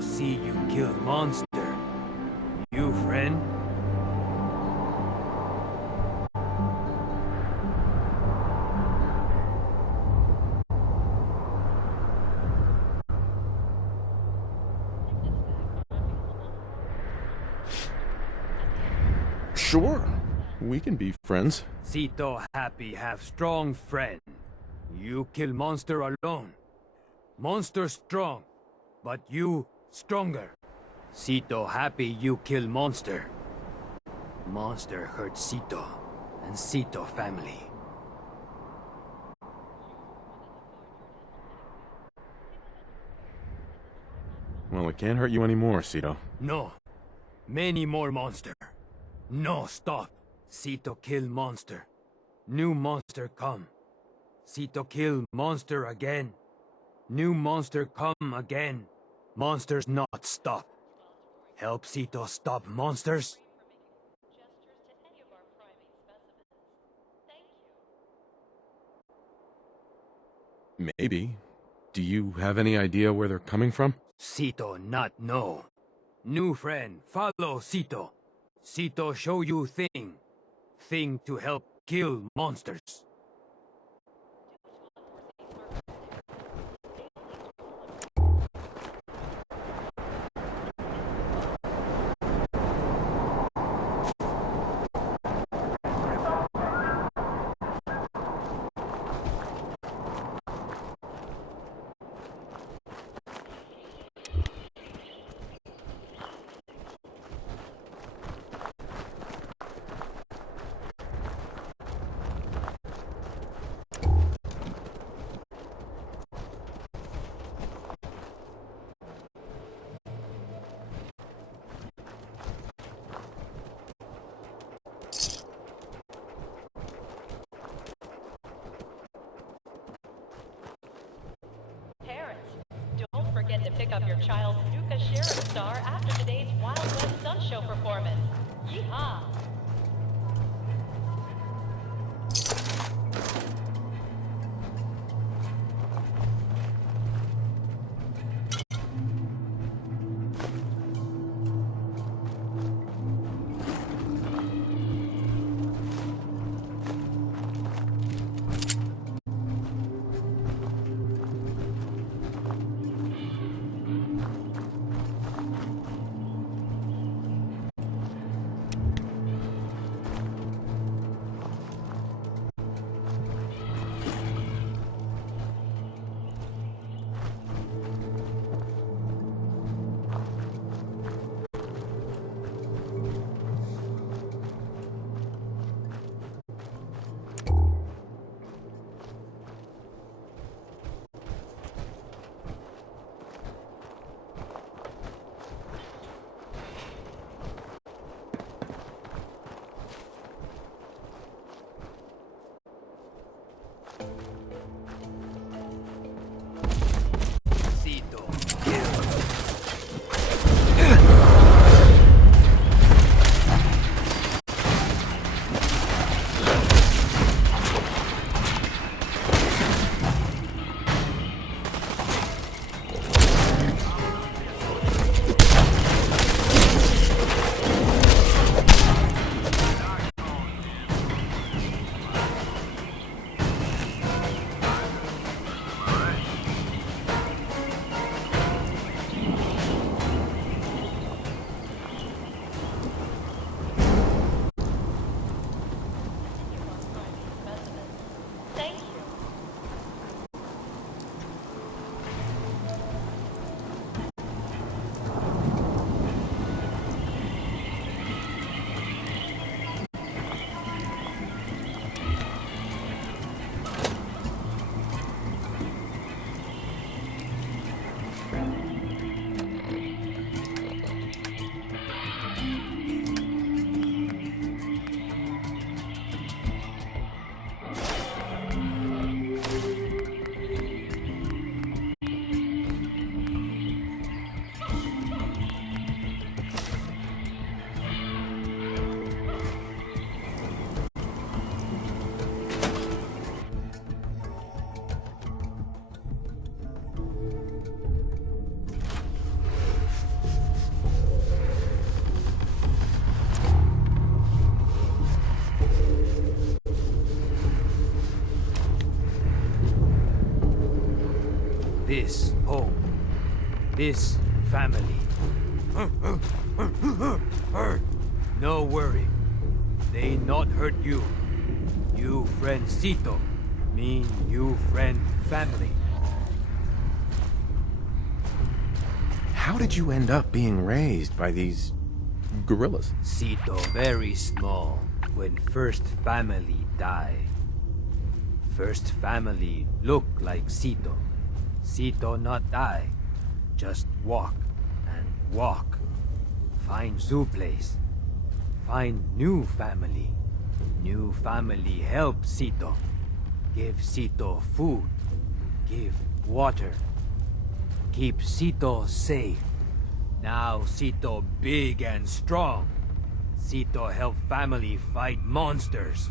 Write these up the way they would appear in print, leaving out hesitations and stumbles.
Sito see you kill monster. You friend? Sure, we can be friends. Sito happy have strong friend. You kill monster alone. Monster strong, but you stronger. Sito happy you kill monster. Monster hurt Sito and Sito family. Well, it can't hurt you anymore, Sito. No. Many more monster. No, stop. Sito kill monster. New monster come. Sito kill monster again. New monster come again. Monsters not stop. Help Sito stop monsters. Maybe. Do you have any idea where they're coming from? Sito not know. New friend, follow Sito. Sito show you thing. Thing to help kill monsters. Don't forget to pick up your child's Nuka Sheriff Star after today's Wild West Sun Show performance. Yeehaw! this home, this family. No worry, they not hurt you. You friend Sito, mean you friend family. How did you end up being raised by these gorillas? Sito very small when first family die. First family look like Sito. Sito not die, just walk and walk. Find zoo place. Find new family. New family help Sito. Give Sito food. Give water. Keep Sito safe. Now Sito big and strong. Sito help family fight monsters.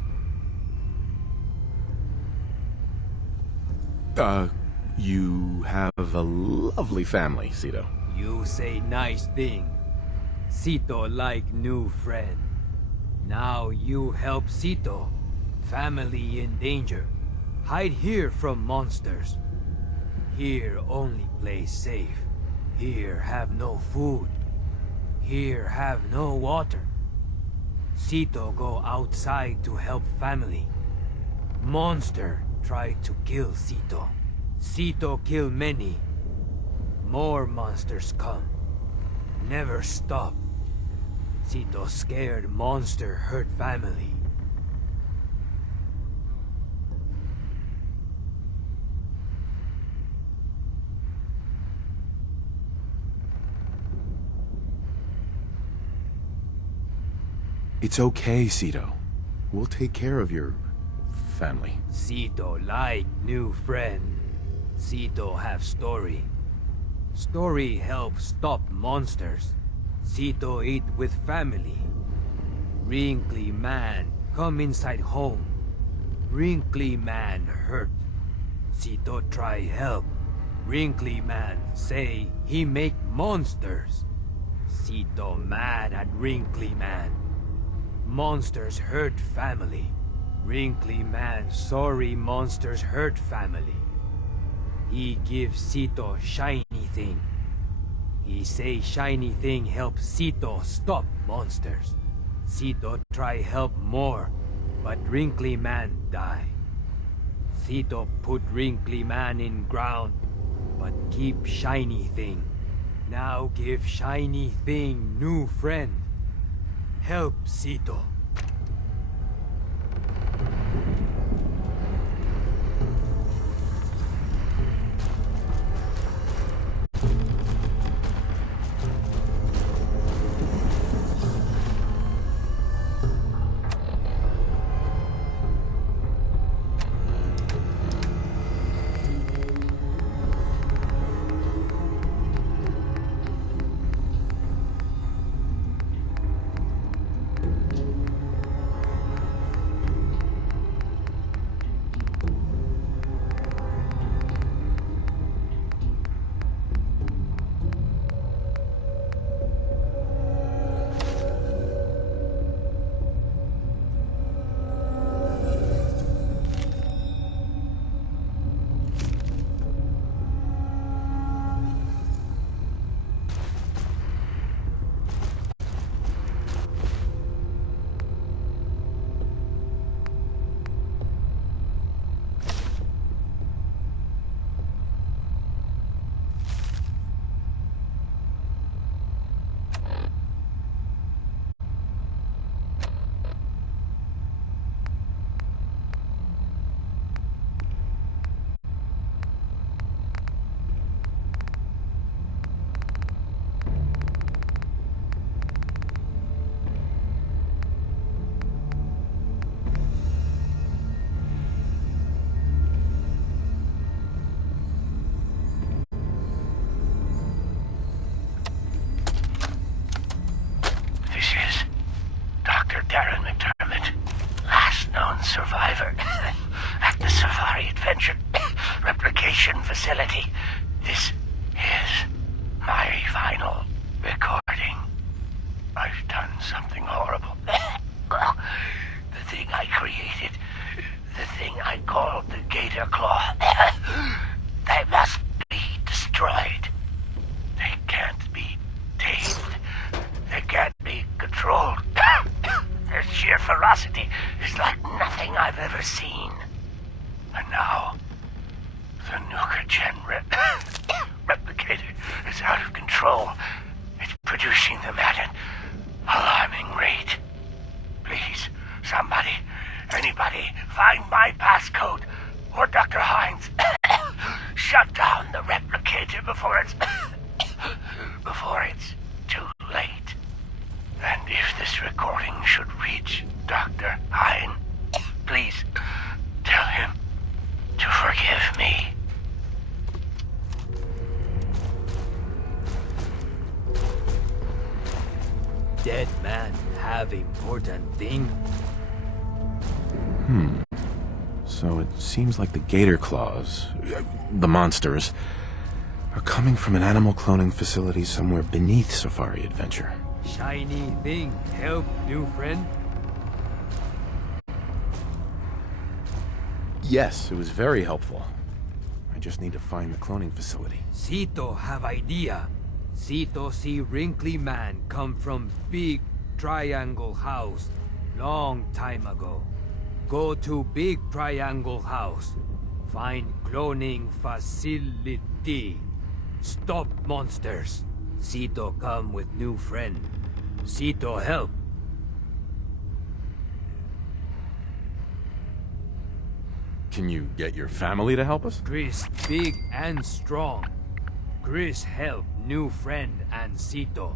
You have a lovely family, Sito. You say nice thing. Sito like new friend. Now you help Sito. Family in danger. Hide here from monsters. Here only play safe. Here have no food. Here have no water. Sito go outside to help family. Monster try to kill Sito. Sito kill many. More monsters come. Never stop. Sito scared monster hurt family. It's okay, Sito. We'll take care of your family. Sito like new friend. Sito have story. Story help stop monsters. Sito eat with family. Wrinkly man come inside home. Wrinkly man hurt. Sito try help. Wrinkly man say he make monsters. Sito mad at Wrinkly man. Monsters hurt family. Wrinkly man sorry monsters hurt family. He give Sito shiny thing. He say shiny thing help Sito stop monsters. Sito try help more, but Wrinkly man die. Sito put Wrinkly man in ground, but keep shiny thing. Now give shiny thing new friend. Help Sito. Darren McDermott, last known survivor at the Safari Adventure Replication Facility. This is my final recording. I've done something horrible. The thing I created, the thing I called the Gator Claw. They must be monstrosity is like nothing I've ever seen. And now, the Nuka-Gen replicator is out of control. It's producing them at an alarming rate. Please, somebody, anybody, find my passcode, or Dr. Hines. Shut down the replicator before it's too late. And if this recording should reach Dr. Hines, please tell him to forgive me. Dead man have important thing? So it seems like the Gator Claws, the monsters, are coming from an animal cloning facility somewhere beneath Safari Adventure. Shiny thing help new friend? Yes, it was very helpful. I just need to find the cloning facility. Sito have idea. Sito see wrinkly man come from big triangle house long time ago. Go to big triangle house. Find cloning facility. Stop monsters. Sito come with new friend. Sito help. Can you get your family to help us? Chris big and strong. Chris help new friend and Sito.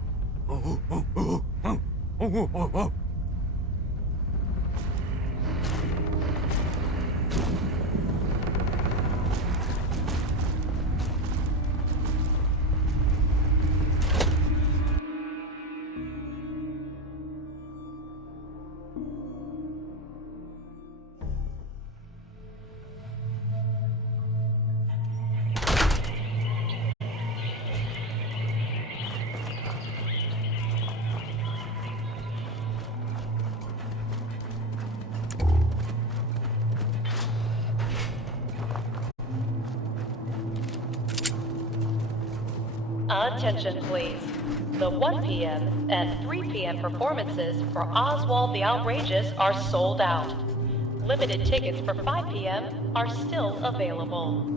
Attention, please. The 1 p.m. and 3 p.m. performances for Oswald the Outrageous are sold out. Limited tickets for 5 p.m. are still available.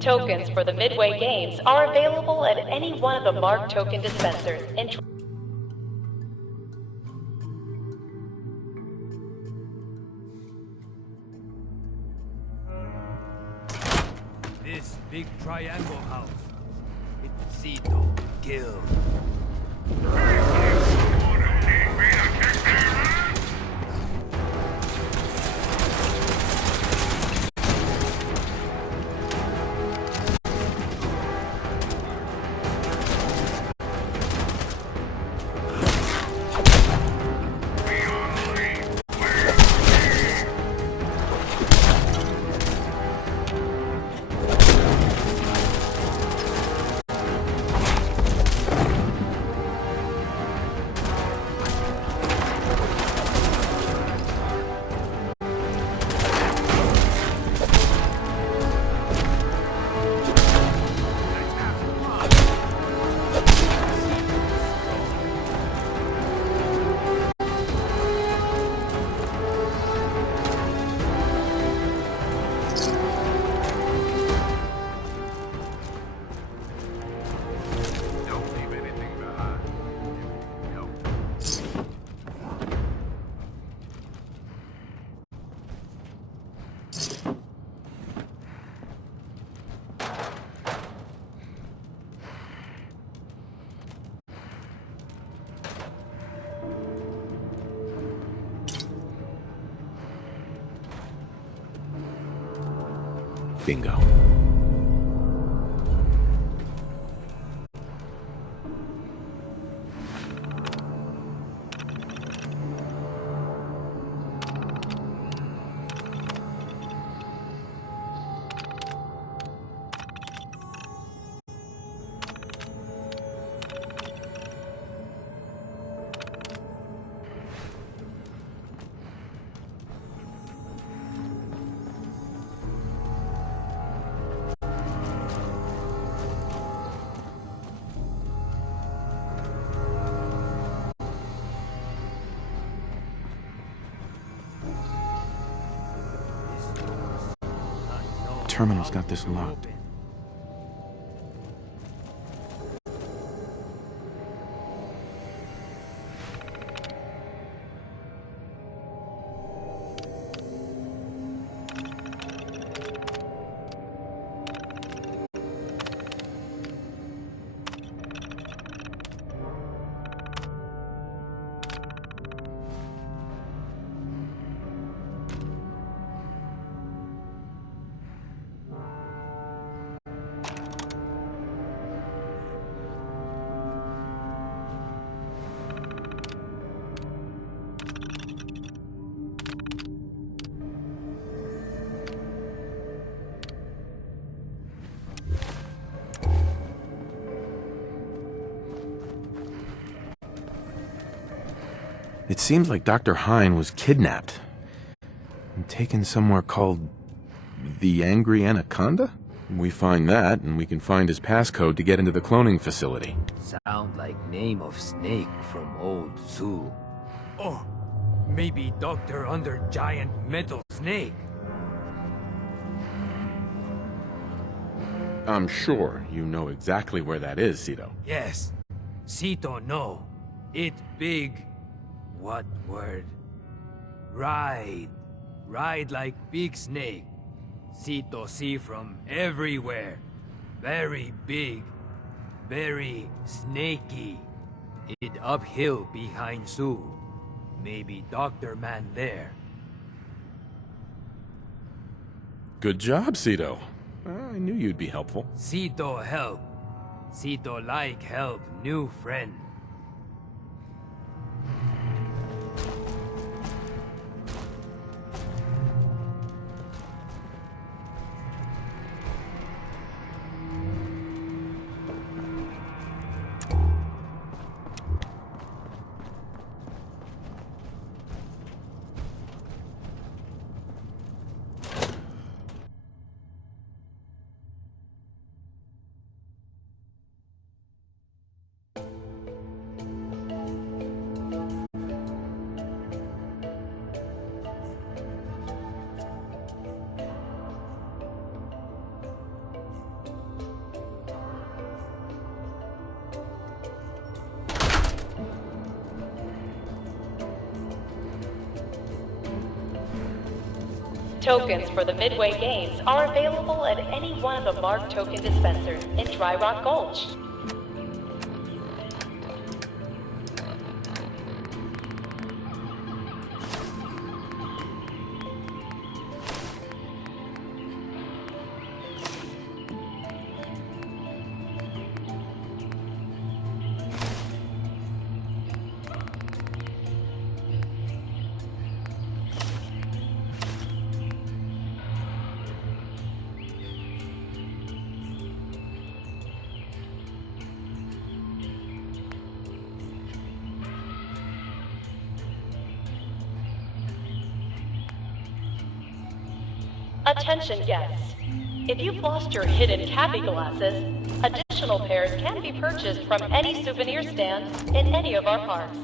Tokens for the Midway Games are available at any one of the marked token dispensers. This big triangle house. It's Sito kill. Bingo. terminal's got this locked? It seems like Dr. Hine was kidnapped and taken somewhere called the Angry Anaconda? We find that, and we can find his passcode to get into the cloning facility. Sound like name of snake from old zoo. Oh, maybe Doctor Under Giant Metal Snake. I'm sure you know exactly where that is, Cito. Yes. Cito no. It big. What word? Ride. Ride like big snake. Cito see from everywhere. Very big. Very snaky. It uphill behind Zoo. Maybe Dr. Man there. Good job, Cito. I knew you'd be helpful. Cito help. Cito like help new friend. Tokens for the Midway Games are available at any one of the marked token dispensers in Dry Rock Gulch. Attention guests. If you've lost your hidden Cappy glasses, additional pairs can be purchased from any souvenir stand in any of our parks.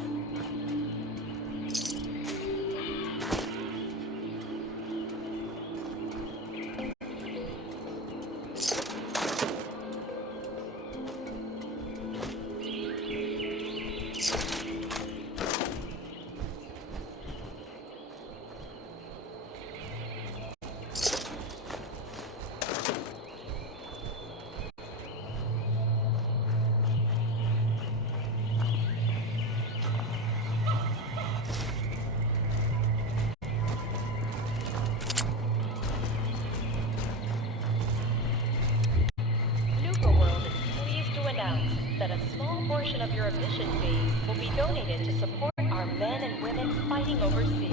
That a small portion of your admission fee will be donated to support our men and women fighting overseas.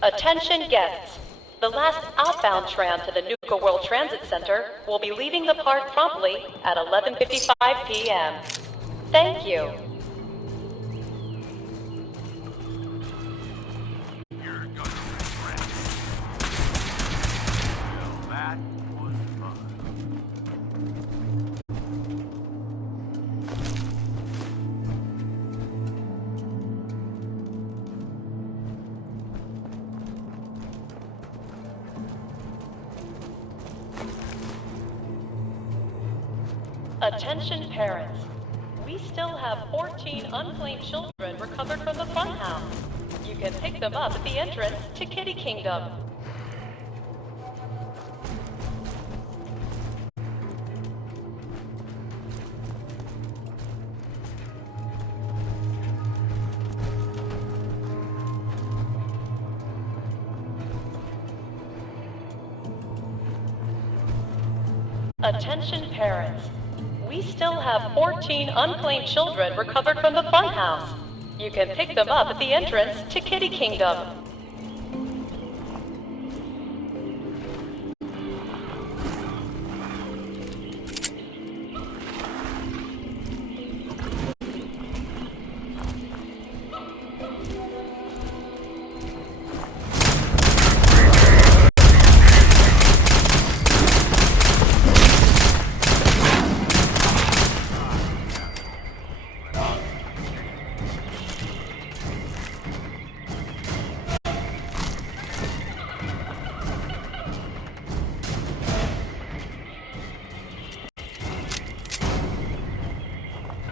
Attention guests. The last outbound tram to the Nuka World Transit Center will be leaving the park promptly at 11:55 p.m. Thank you. Attention parents. We still have 14 unclaimed children recovered from the funhouse. You can pick them up at the entrance to Kitty Kingdom. Attention parents. We still have 14 unclaimed children recovered from the funhouse. You can pick them up at the entrance to Kitty Kingdom.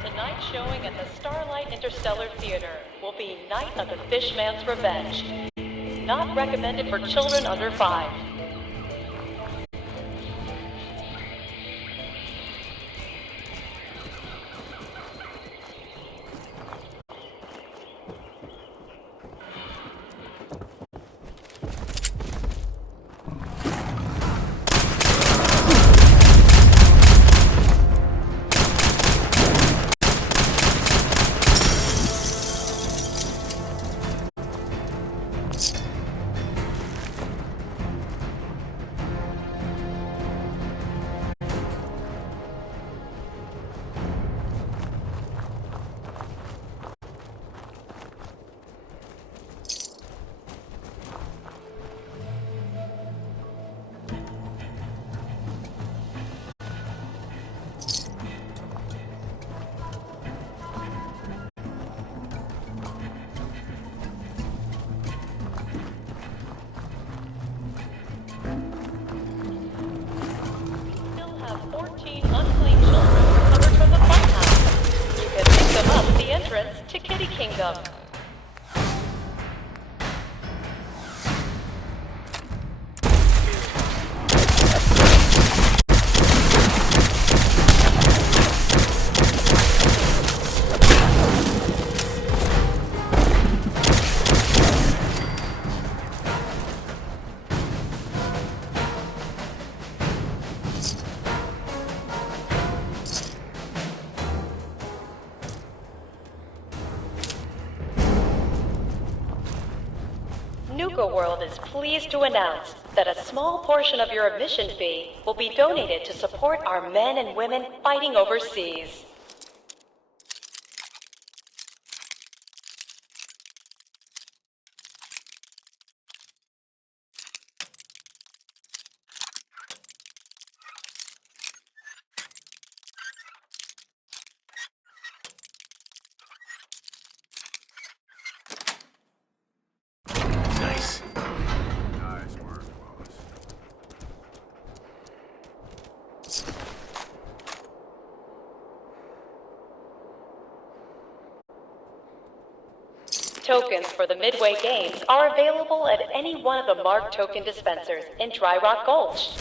Tonight's showing at the Starlight Interstellar Theater will be Night of the Fishman's Revenge. Not recommended for children under 5. To Kitty Kingdom. Nuka World is pleased to announce that a small portion of your admission fee will be donated to support our men and women fighting overseas. Nice. Nice work, boss. Tokens for the Midway Games are available at any one of the marked token dispensers in Dry Rock Gulch.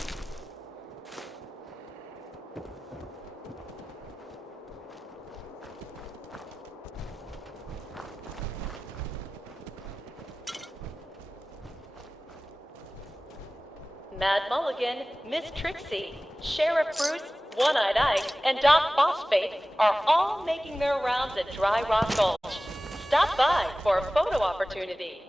Mad Mulligan, Miss Trixie, Sheriff Bruce, One-Eyed Ike, and Doc Phosphate are all making their rounds at Dry Rock Gulch. Stop by for a photo opportunity.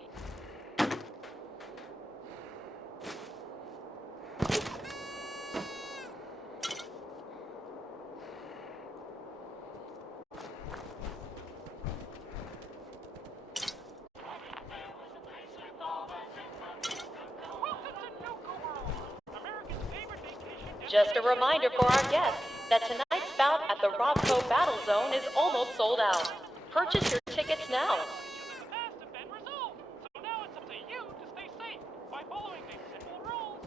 Just a reminder for our guests that tonight's bout at the Robco Battle Zone is almost sold out. Purchase your tickets now. The past have been resolved, so now it's up to you to stay safe by following these simple rules.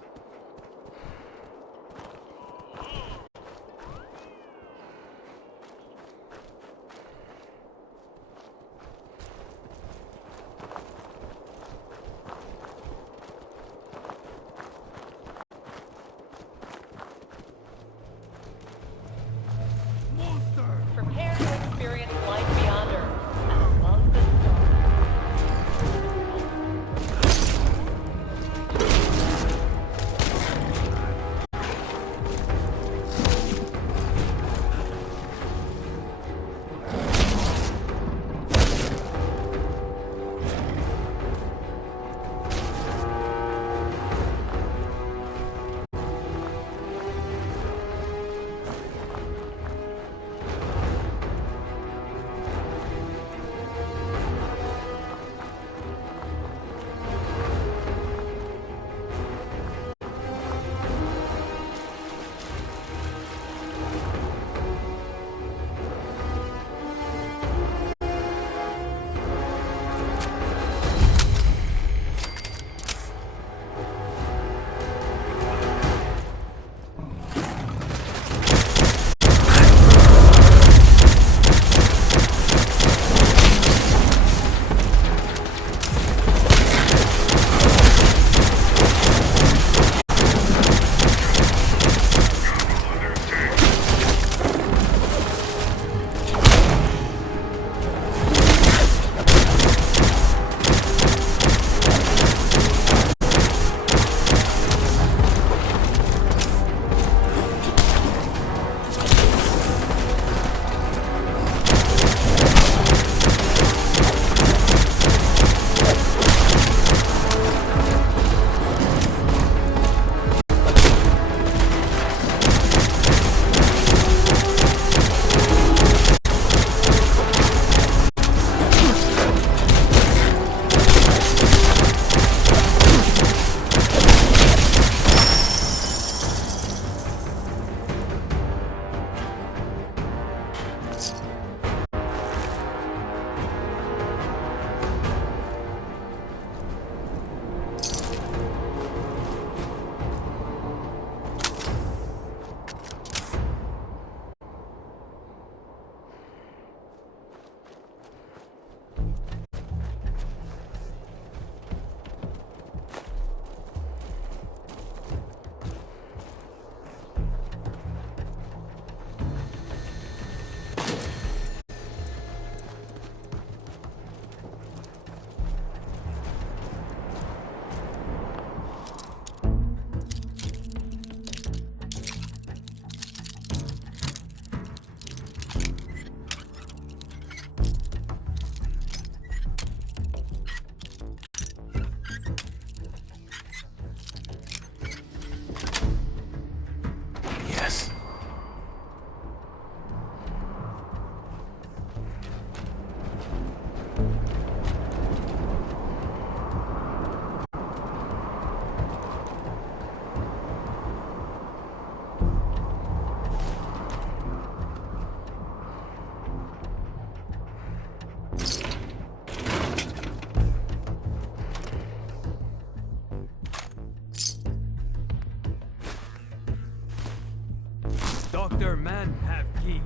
Other man have key.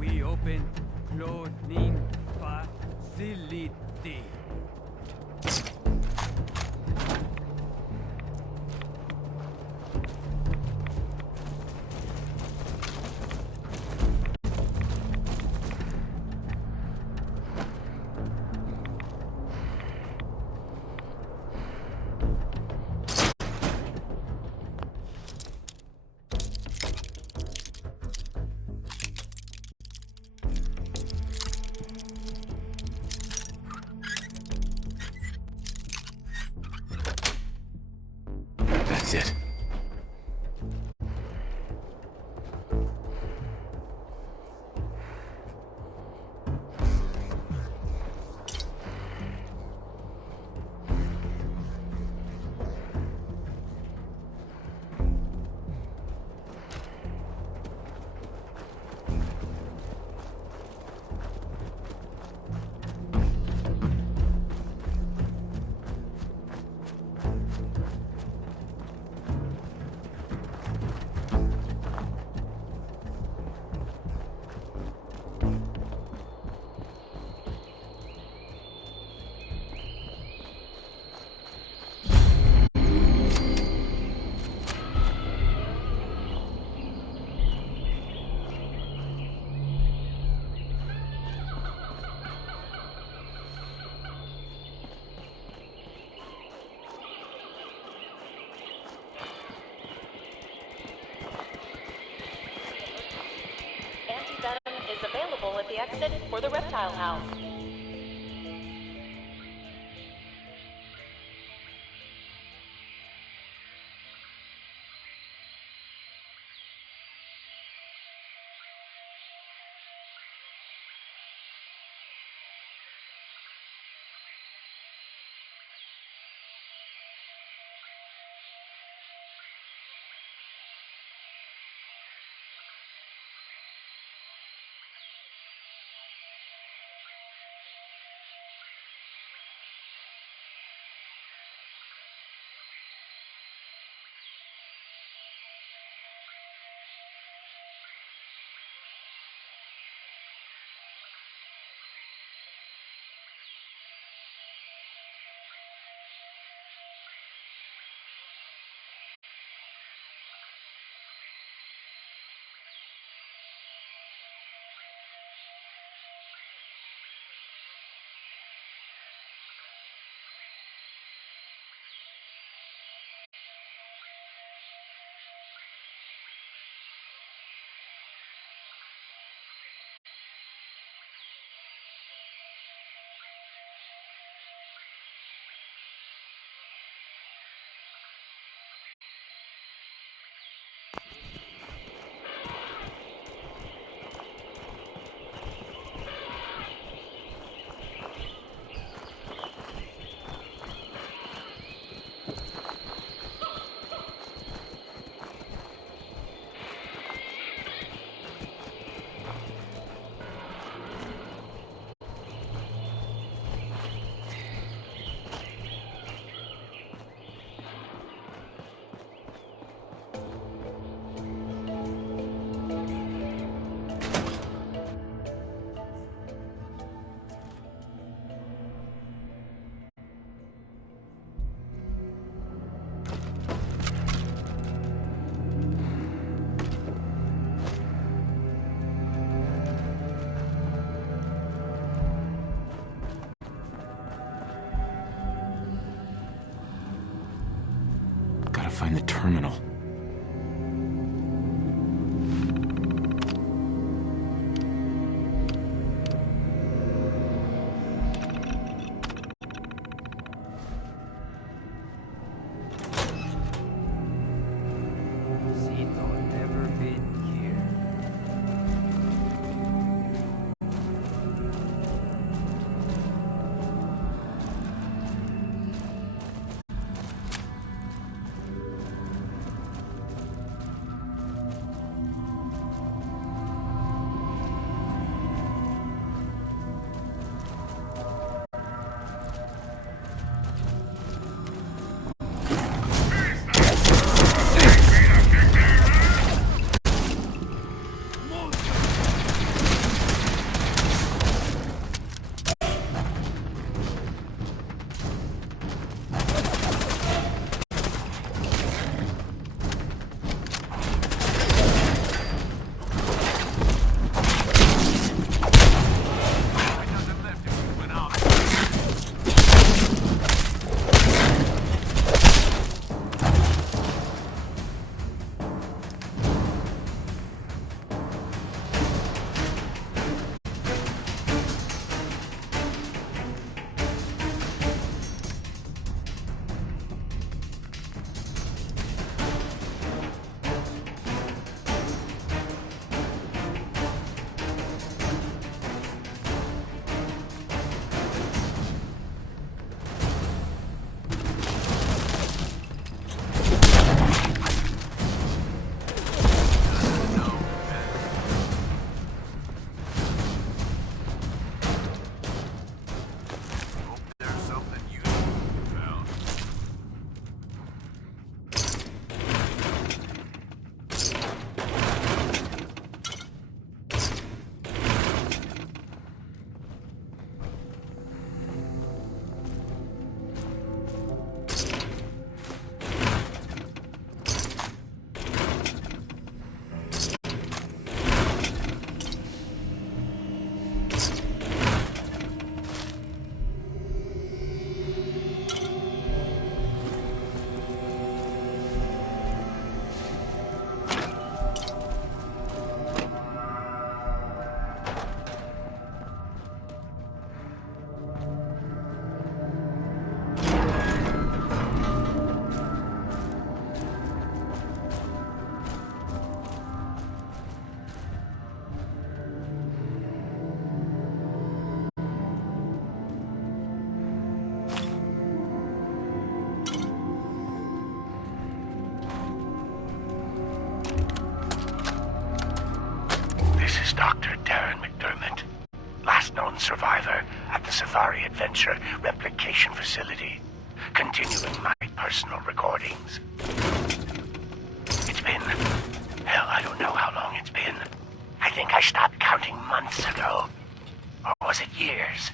We open clothing facility. That's it. Anti-venom is available at the exit for the reptile house. Gotta find the terminal. Zito never been here. Dr. Darren McDermott, last known survivor at the Safari Adventure Replication Facility, continuing my personal recordings. It's been... hell, I don't know how long it's been. I think I stopped counting months ago. Or was it years?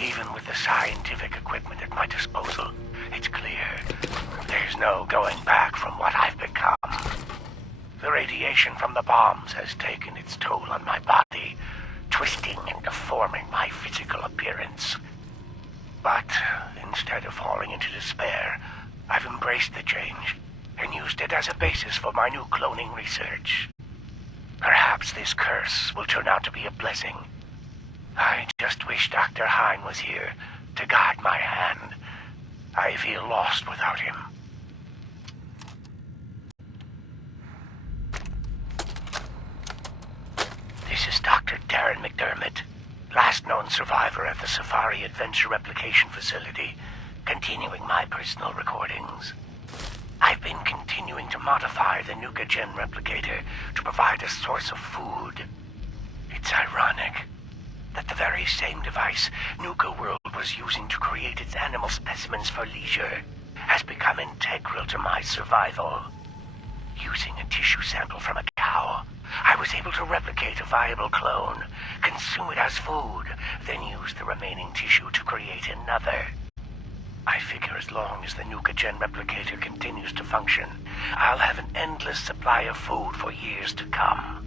Even with the scientific equipment at my disposal, it's clear there's no going back from what I've become. The radiation from the bombs has taken its toll on my body, twisting and deforming my physical appearance. But instead of falling into despair, I've embraced the change and used it as a basis for my new cloning research. Perhaps this curse will turn out to be a blessing. I just wish Dr. Hine was here to guide my hand. I feel lost without him. This is Dr. Darren McDermott, last known survivor at the Safari Adventure Replication Facility, continuing my personal recordings. I've been continuing to modify the NukaGen replicator to provide a source of food. It's ironic that the very same device Nuka World was using to create its animal specimens for leisure has become integral to my survival. Using a tissue sample from a cow, I was able to replicate a viable clone, consume it as food, then use the remaining tissue to create another. I figure as long as the NukaGen replicator continues to function, I'll have an endless supply of food for years to come.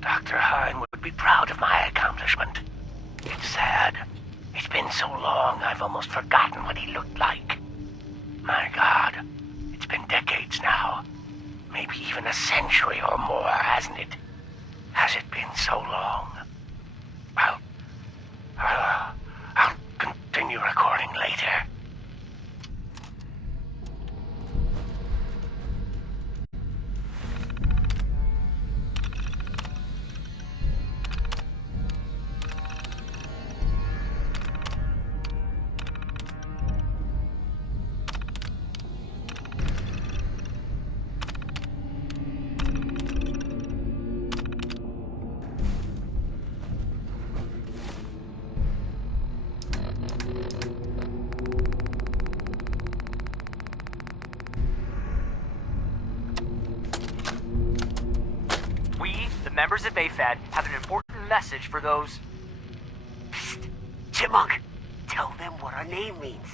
Dr. Hine would be proud of my accomplishment. It's sad. It's been so long I've almost forgotten what he looked like. My God, it's been decades now. Maybe even a century or more, hasn't it? Has it been so long? Well, I'll continue recording later. Members of AFAD have an important message for those... Psst! Chipmunk! Tell them what our name means.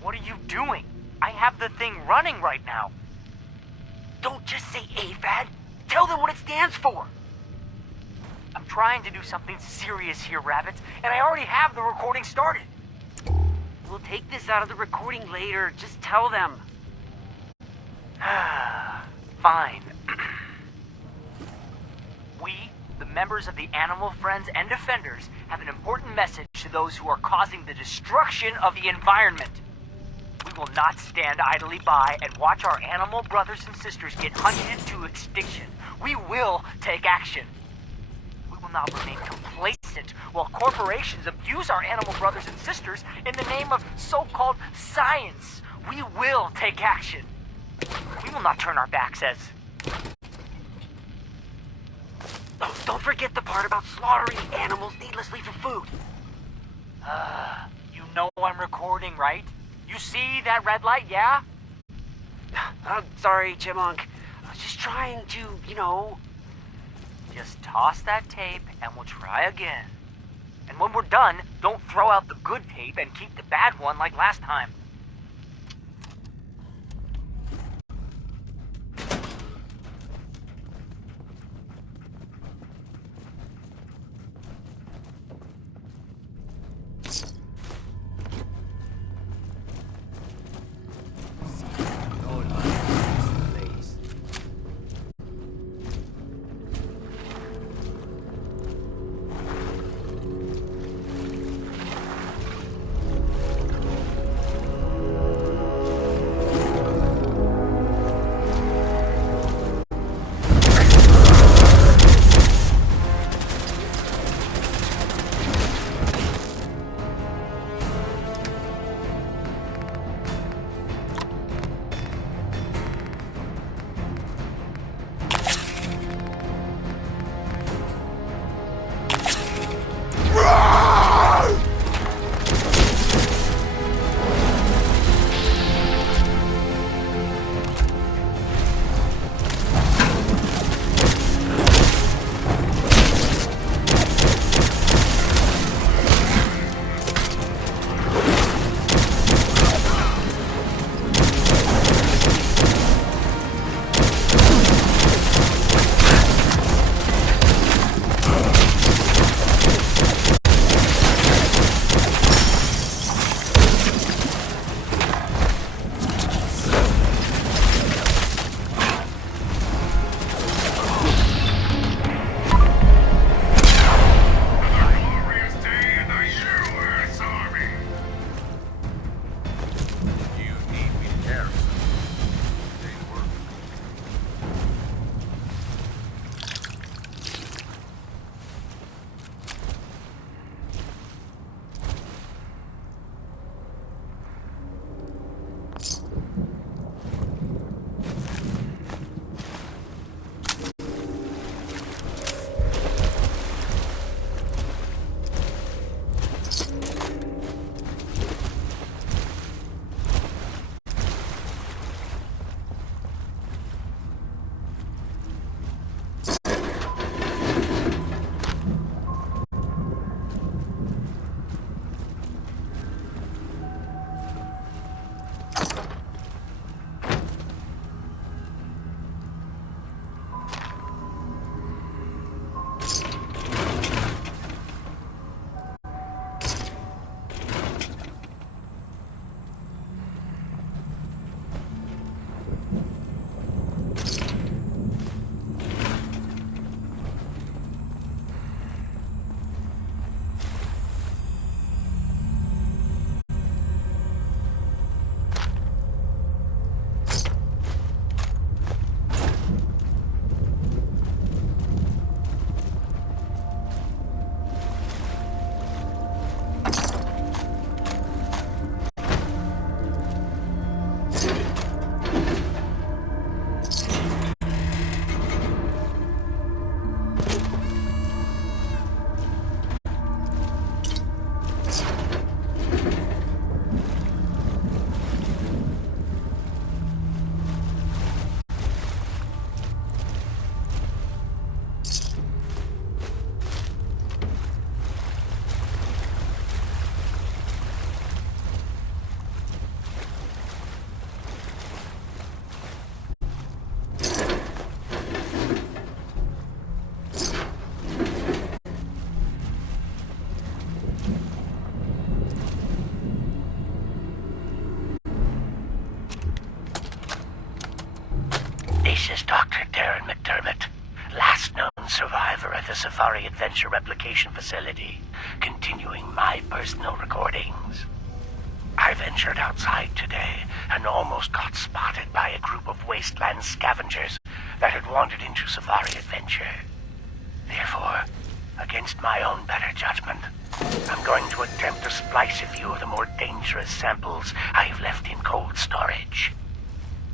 What are you doing? I have the thing running right now. Don't just say AFAD. Tell them what it stands for. I'm trying to do something serious here, Rabbit, and I already have the recording started. We'll take this out of the recording later. Just tell them. Fine. We, the members of the Animal Friends and Defenders, have an important message to those who are causing the destruction of the environment. We will not stand idly by and watch our animal brothers and sisters get hunted to extinction. We will take action. We will not remain complacent while corporations abuse our animal brothers and sisters in the name of so-called science. We will take action. We will not turn our backs as... Oh, don't forget the part about slaughtering animals needlessly for food. You know I'm recording, right? You see that red light, yeah? Sorry, Chipmunk. I was just trying to, Just toss that tape and we'll try again. And when we're done, don't throw out the good tape and keep the bad one like last time. This is Dr. Darren McDermott, last known survivor at the Safari Adventure Replication Facility, continuing my personal recordings. I ventured outside today and almost got spotted by a group of wasteland scavengers that had wandered into Safari Adventure. Therefore, against my own better judgment, I'm going to attempt to splice a few of the more dangerous samples I have left in cold storage.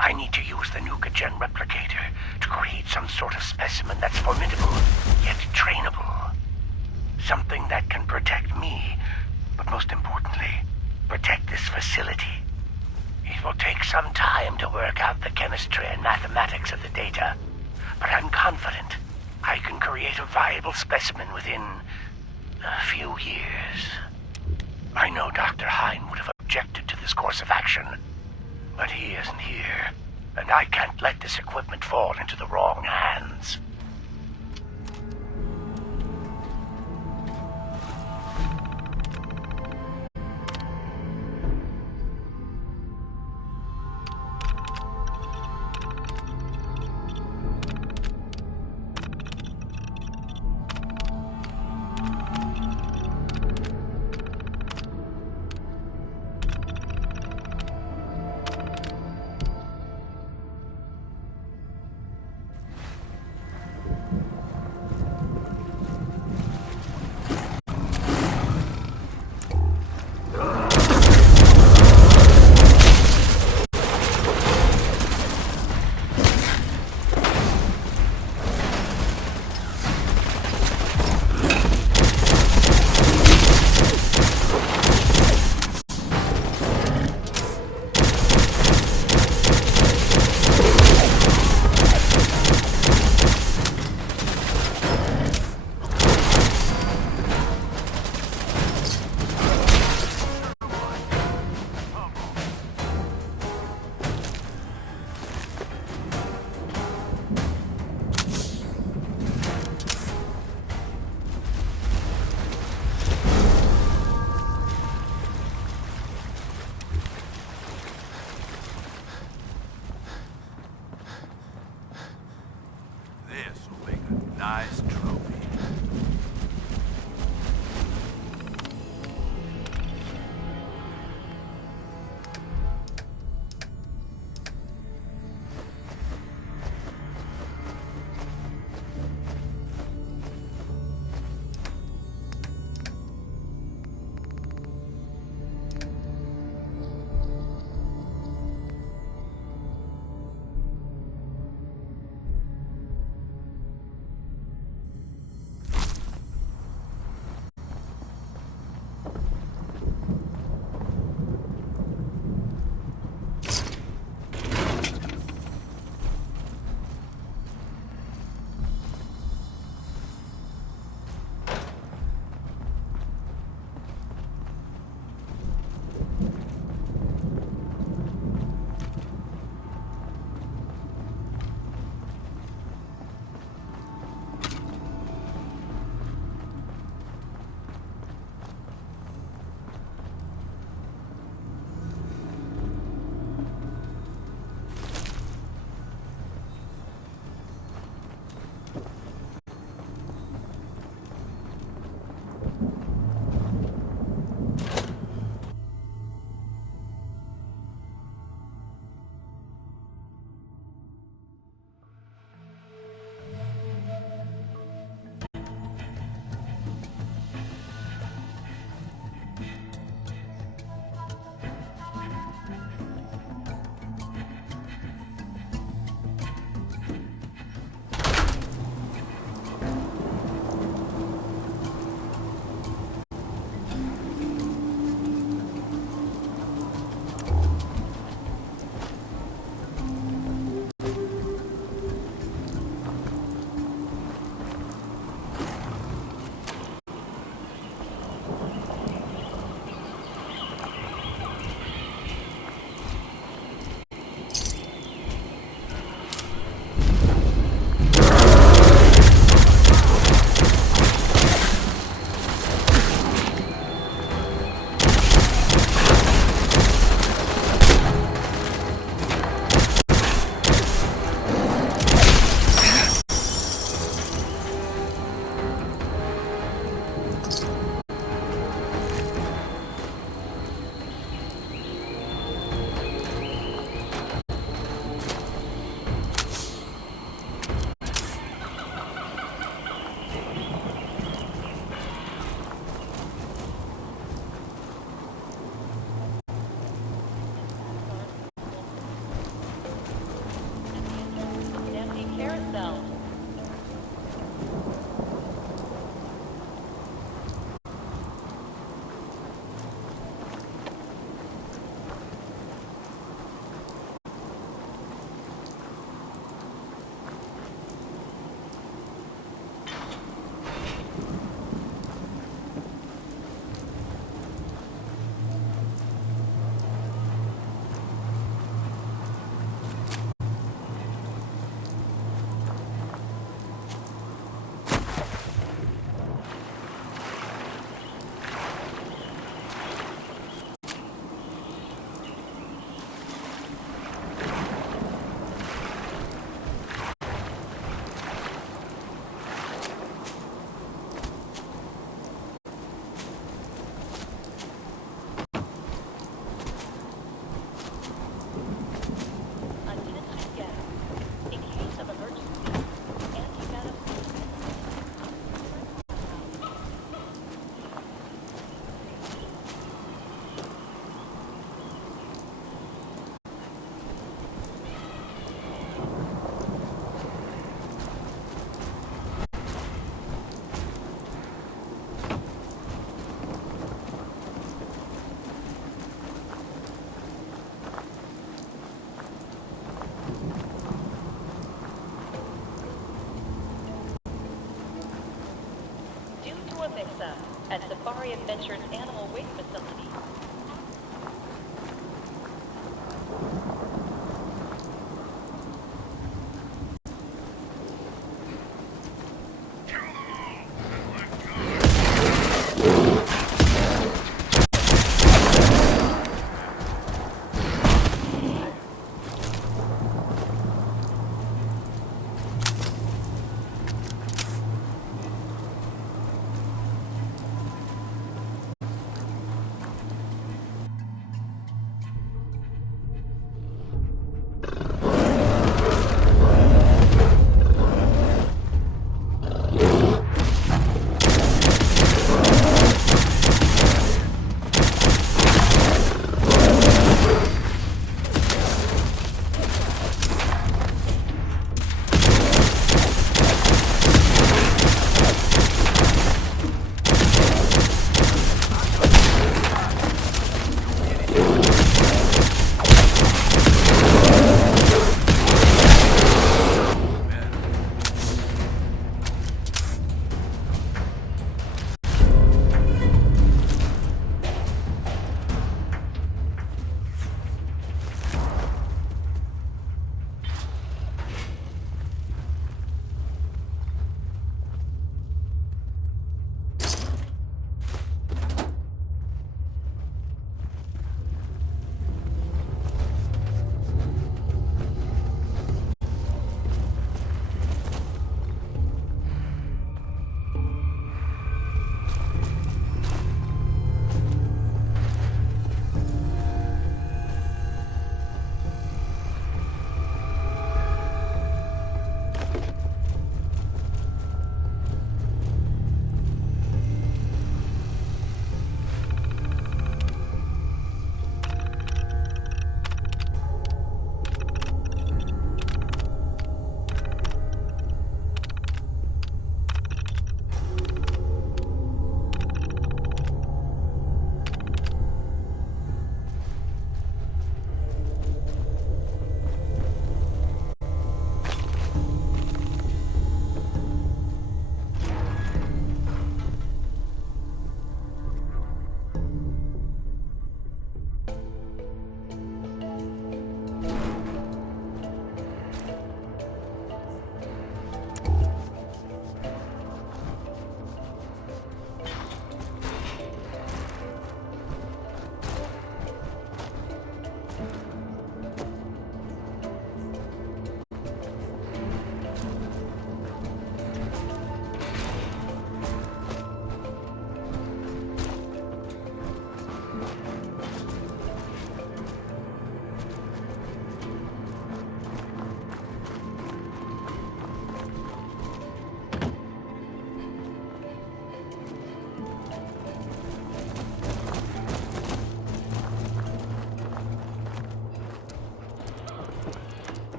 I need to use the Nuka-Gen replicator to create some sort of specimen that's formidable, yet trainable. Something that can protect me, but most importantly, protect this facility. It will take some time to work out the chemistry and mathematics of the data, but I'm confident I can create a viable specimen within a few years. I know Dr. Hine would have objected to this course of action, but he isn't here, and I can't let this equipment fall into the wrong hands. mix-up at Safari Adventures Animal Waste Facility.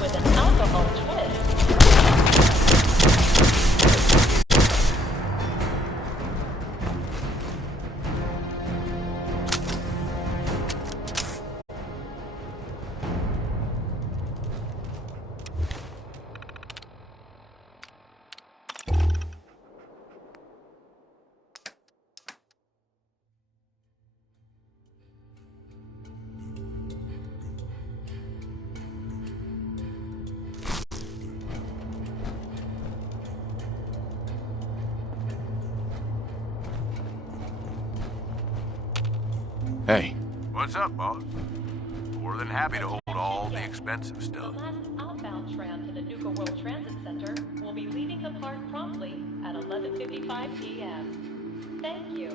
With an alcohol twist. Hey, What's up, boss? More than happy to hold all the expensive The stuff. last outbound tram to the Nuka World Transit Center will be leaving the park promptly at 11:55 p.m. Thank you.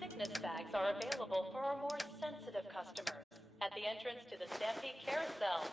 Sickness bags are available for our more sensitive customers at the entrance to the Stampede Carousel.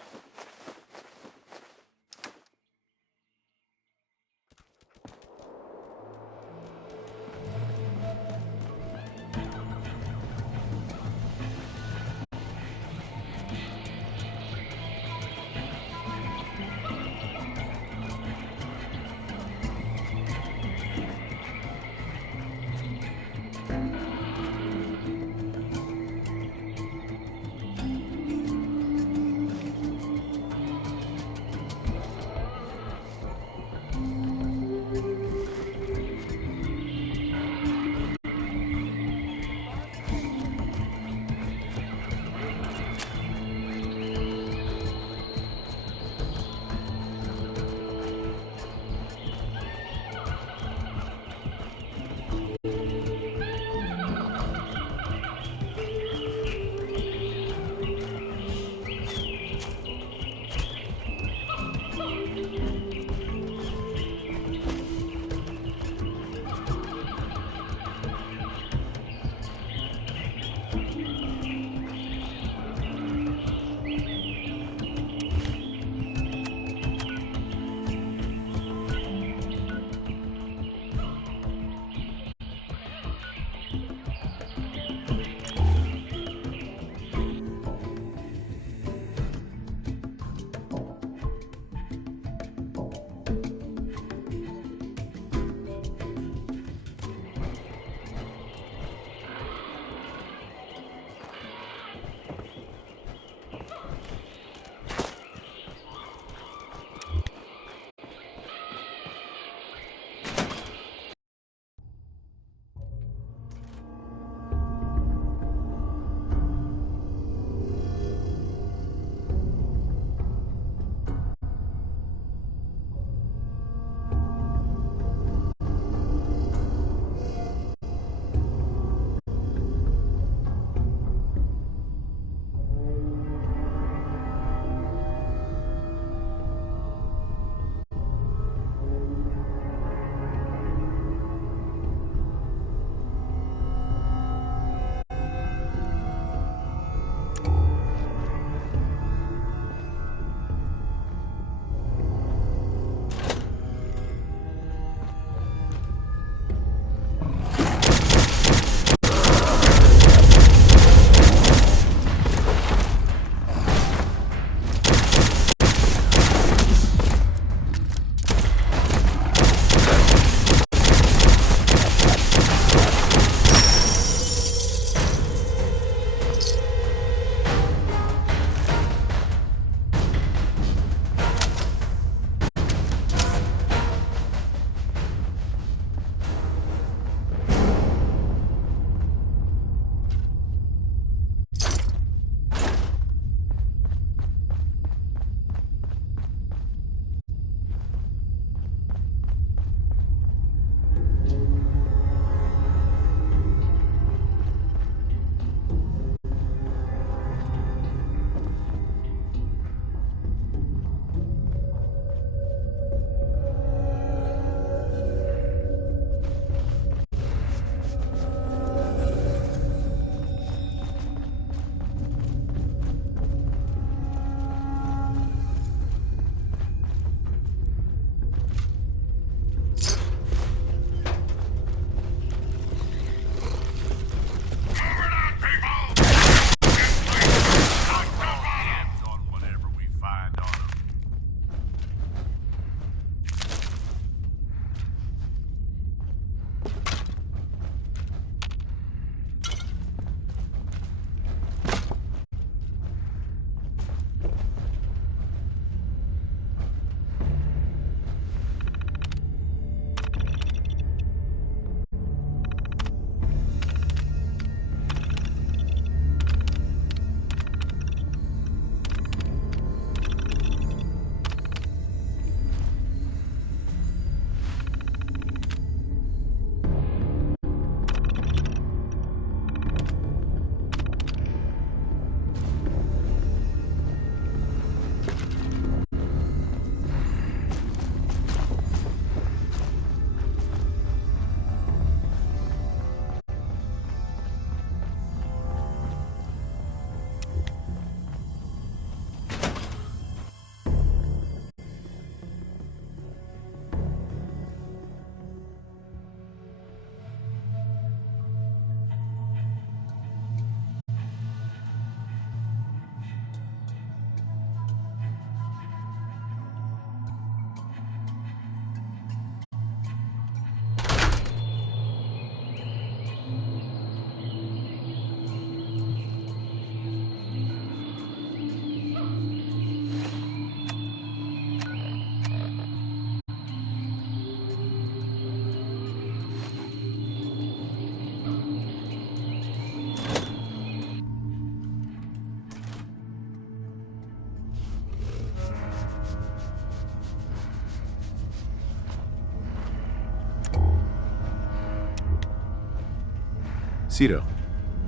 Cito,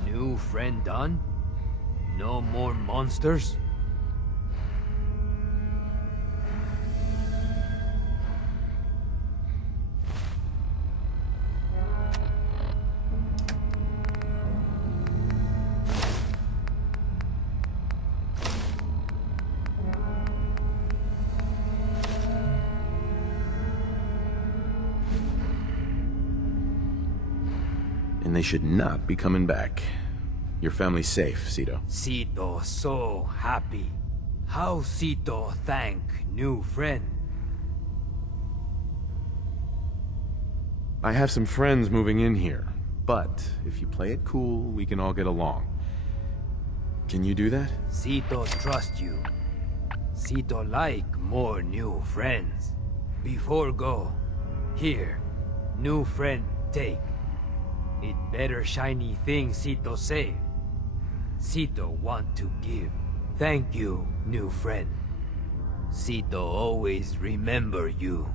New friend done? No more monsters? and they should not be coming back. Your family's safe, Cito. Cito so happy. How Cito thank new friend? I have some friends moving in here, but if you play it cool, we can all get along. Can you do that? Cito trust you. Cito like more new friends. Before go, here, new friend take. It better shiny thing Cito say. Cito want to give. Thank you, new friend. Cito always remember you.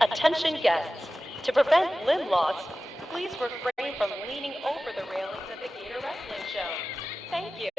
Attention guests. To prevent limb loss, please refrain from leaning over the railings at the Gator Wrestling Show. Thank you.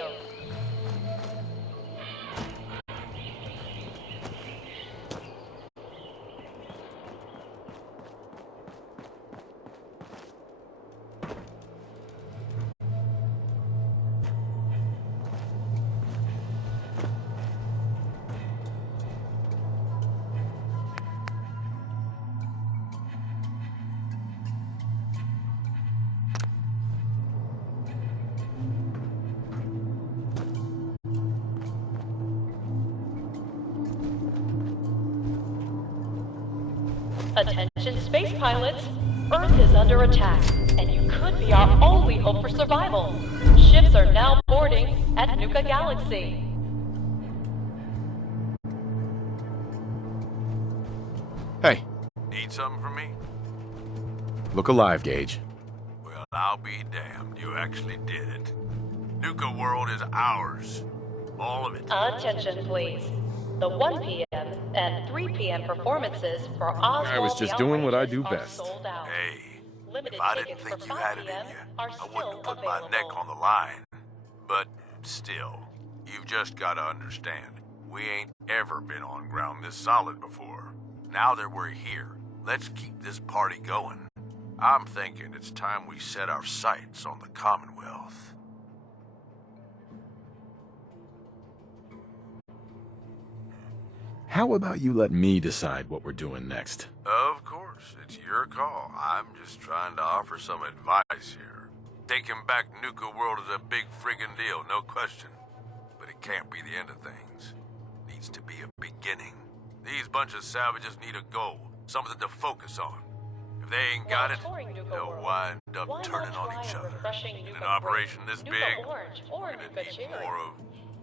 Attention space pilots, Earth is under attack, and you could be our only hope for survival. Ships are now boarding at Nuka Galaxy. Hey, Need something from me? look alive, Gage. Well, I'll be damned. You actually did it. Nuka World is ours. All of it. Attention, please. The 1 p.m. and 3 p.m. performances for Oswald I was the just doing what I do Outrageous are best. sold out. Hey, Limited if I didn't tickets think for you 5 had it in p.m. you, are I still wouldn't put available. my neck on the line. But still, you've just gotta understand, we ain't ever been on ground this solid before. Now that we're here, let's keep this party going. I'm thinking it's time we set our sights on the Commonwealth. How about you let me decide what we're doing next? Of course, it's your call. I'm just trying to offer some advice here. Taking back Nuka World is a big friggin' deal, no question. But it can't be the end of things. Needs to be a beginning. These bunch of savages need a goal, something to focus on. If they ain't got it, While touring Nuka they'll World, wind up why turning not on try each a other. refreshing In Nuka an operation Grape, this Nuka big, Orange, or we're Nuka gonna need Cherry. more of,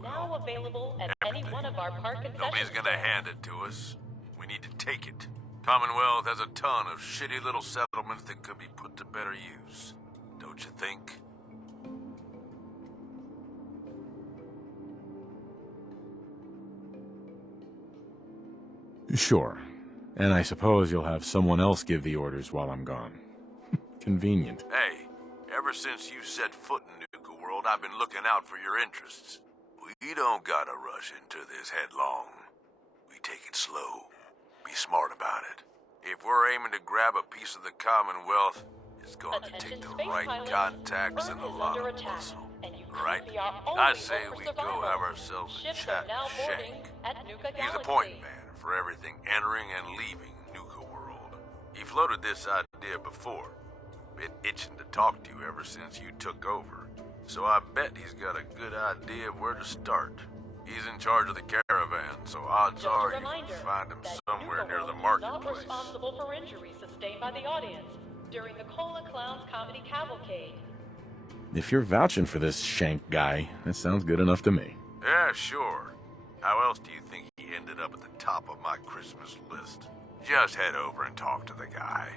Now available at any one of our park concession nobody's gonna stands. hand it to us. We need to take it. Commonwealth has a ton of shitty little settlements that could be put to better use. Don't you think? Sure. And I suppose you'll have someone else give the orders while I'm gone. Convenient. Hey, ever since you set foot in Nuka World, I've been looking out for your interests. We don't gotta rush into this headlong. We take it slow. Be smart about it. If we're aiming to grab a piece of the Commonwealth, is going to Attention take the space right pilots. contacts Earth and a is lot under of attack, muscle. and you Right? could be our only I say hope for we go survival. have ourselves a Ships chat are now with boarding Shank. at Nuka He's Galaxy. the point man for everything entering and leaving Nuka World. He floated this idea before. Been itching to talk to you ever since you took over. So I bet he's got a good idea of where to start. He's in charge of the caravan, so odds Just a are you reminder can find him that somewhere Nuka near the World is marketplace. not responsible for injuries sustained by the audience during the Cola Clowns Comedy Cavalcade. If you're vouching for this Shank guy, that sounds good enough to me. Yeah, sure. How else do you think he ended up at the top of my Christmas list? Just head over and talk to the guy.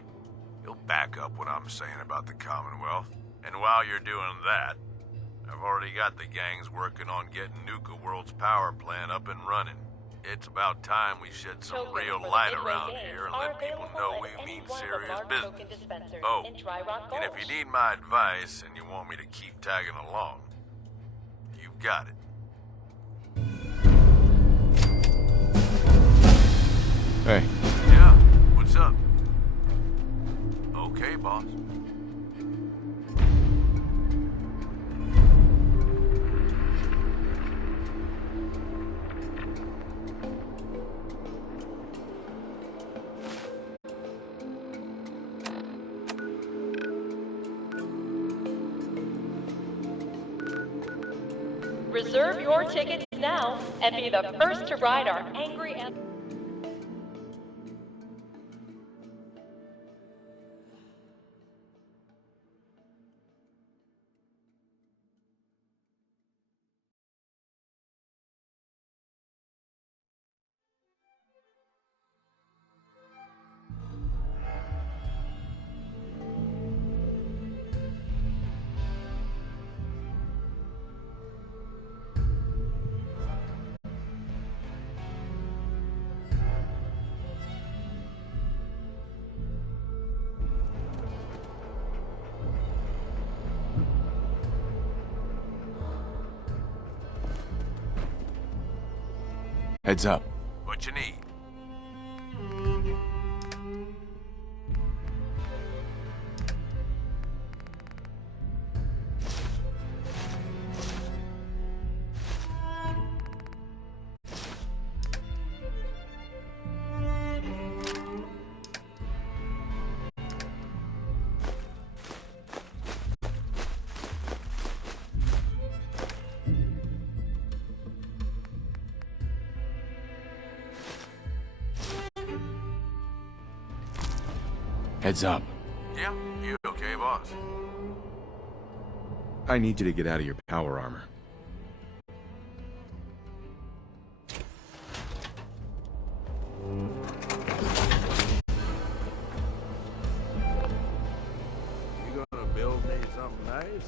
He'll back up what I'm saying about the Commonwealth. And while you're doing that, I've already got the gangs working on getting Nuka World's power plant up and running. It's about time we shed some Tokens real for the light Midway around Games here and are let people available know at we any mean one of the serious large business. token dispensers Oh, in Dry Rock and if Gulch. you need my advice and you want me to keep tagging along, you've got it. Hey, Yeah, what's up? Okay, boss. Reserve your tickets now and be the first to ride our angry and heads up. What you need? Heads up. Yeah, you okay, boss? I need you to get out of your power armor. You gonna build me something nice?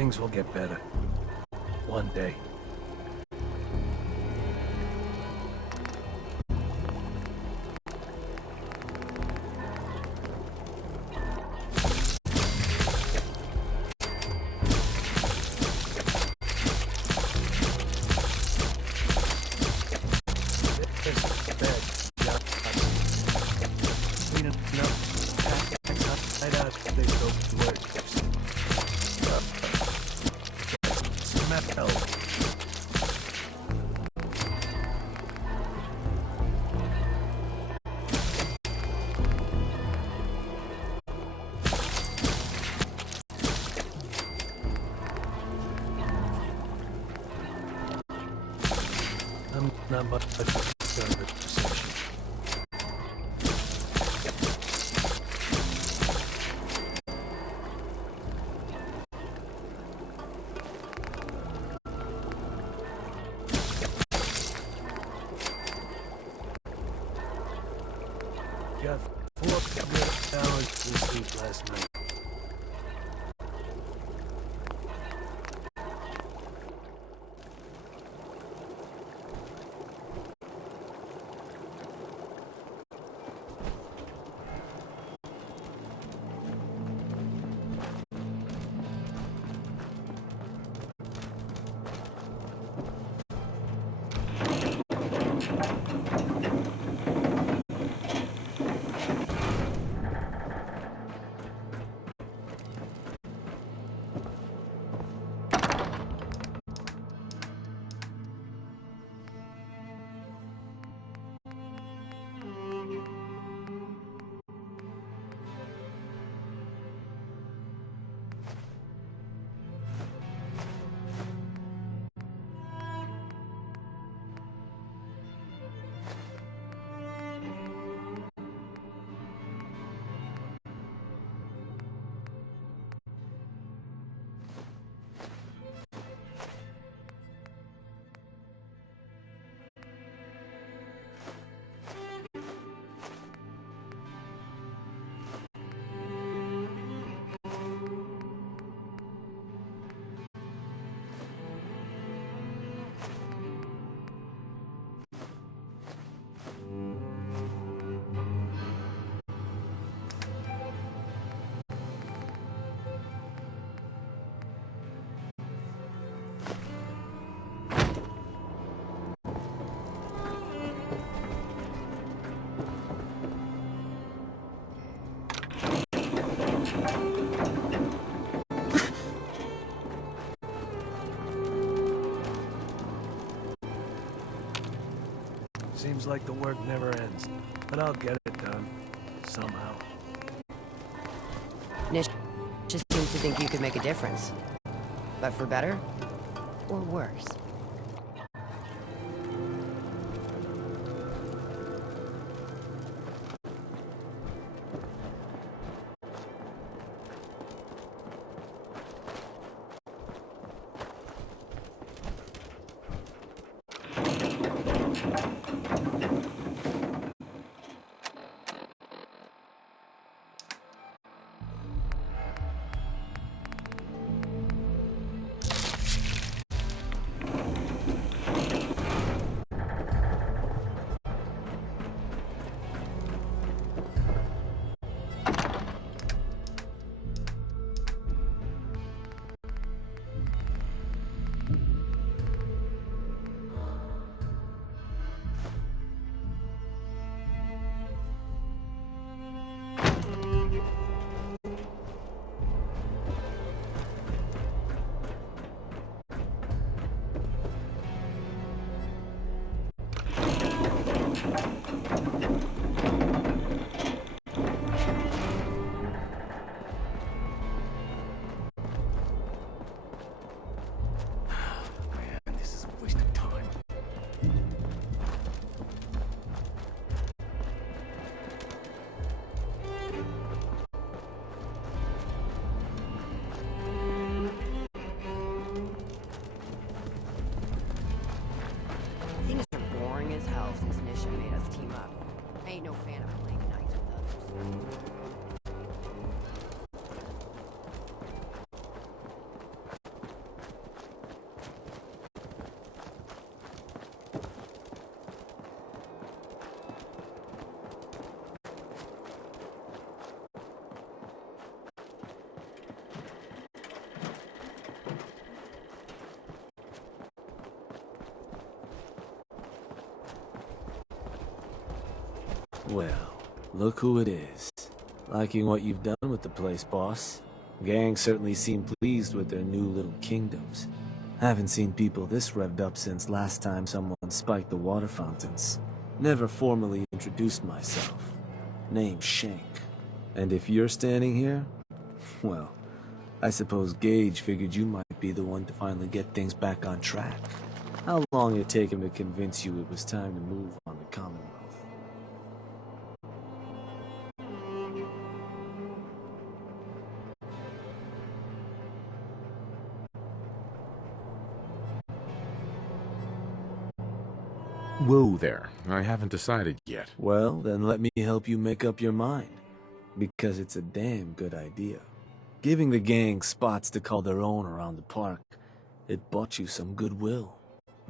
Things will get better. One day. I'm not much of a conversation. Got 4 good hours to sleep last night. Seems like the work never ends, but I'll get it done. Somehow. Nish just seems to think you could make a difference. But for better? Or worse? Things are boring as hell since Nisha made us team up. I ain't no fan of playing nice with others. Well, look who it is. Liking what you've done with the place, boss. Gang certainly seem pleased with their new little kingdoms. Haven't seen people this revved up since last time someone spiked the water fountains. Never formally introduced myself. Name's Shank. And if you're standing here, well, I suppose Gage figured you might be the one to finally get things back on track. How long did it take him to convince you it was time to move on the Commonwealth? Whoa there. I haven't decided yet. Well, then let me help you make up your mind. Because it's a damn good idea. Giving the gang spots to call their own around the park, it bought you some goodwill.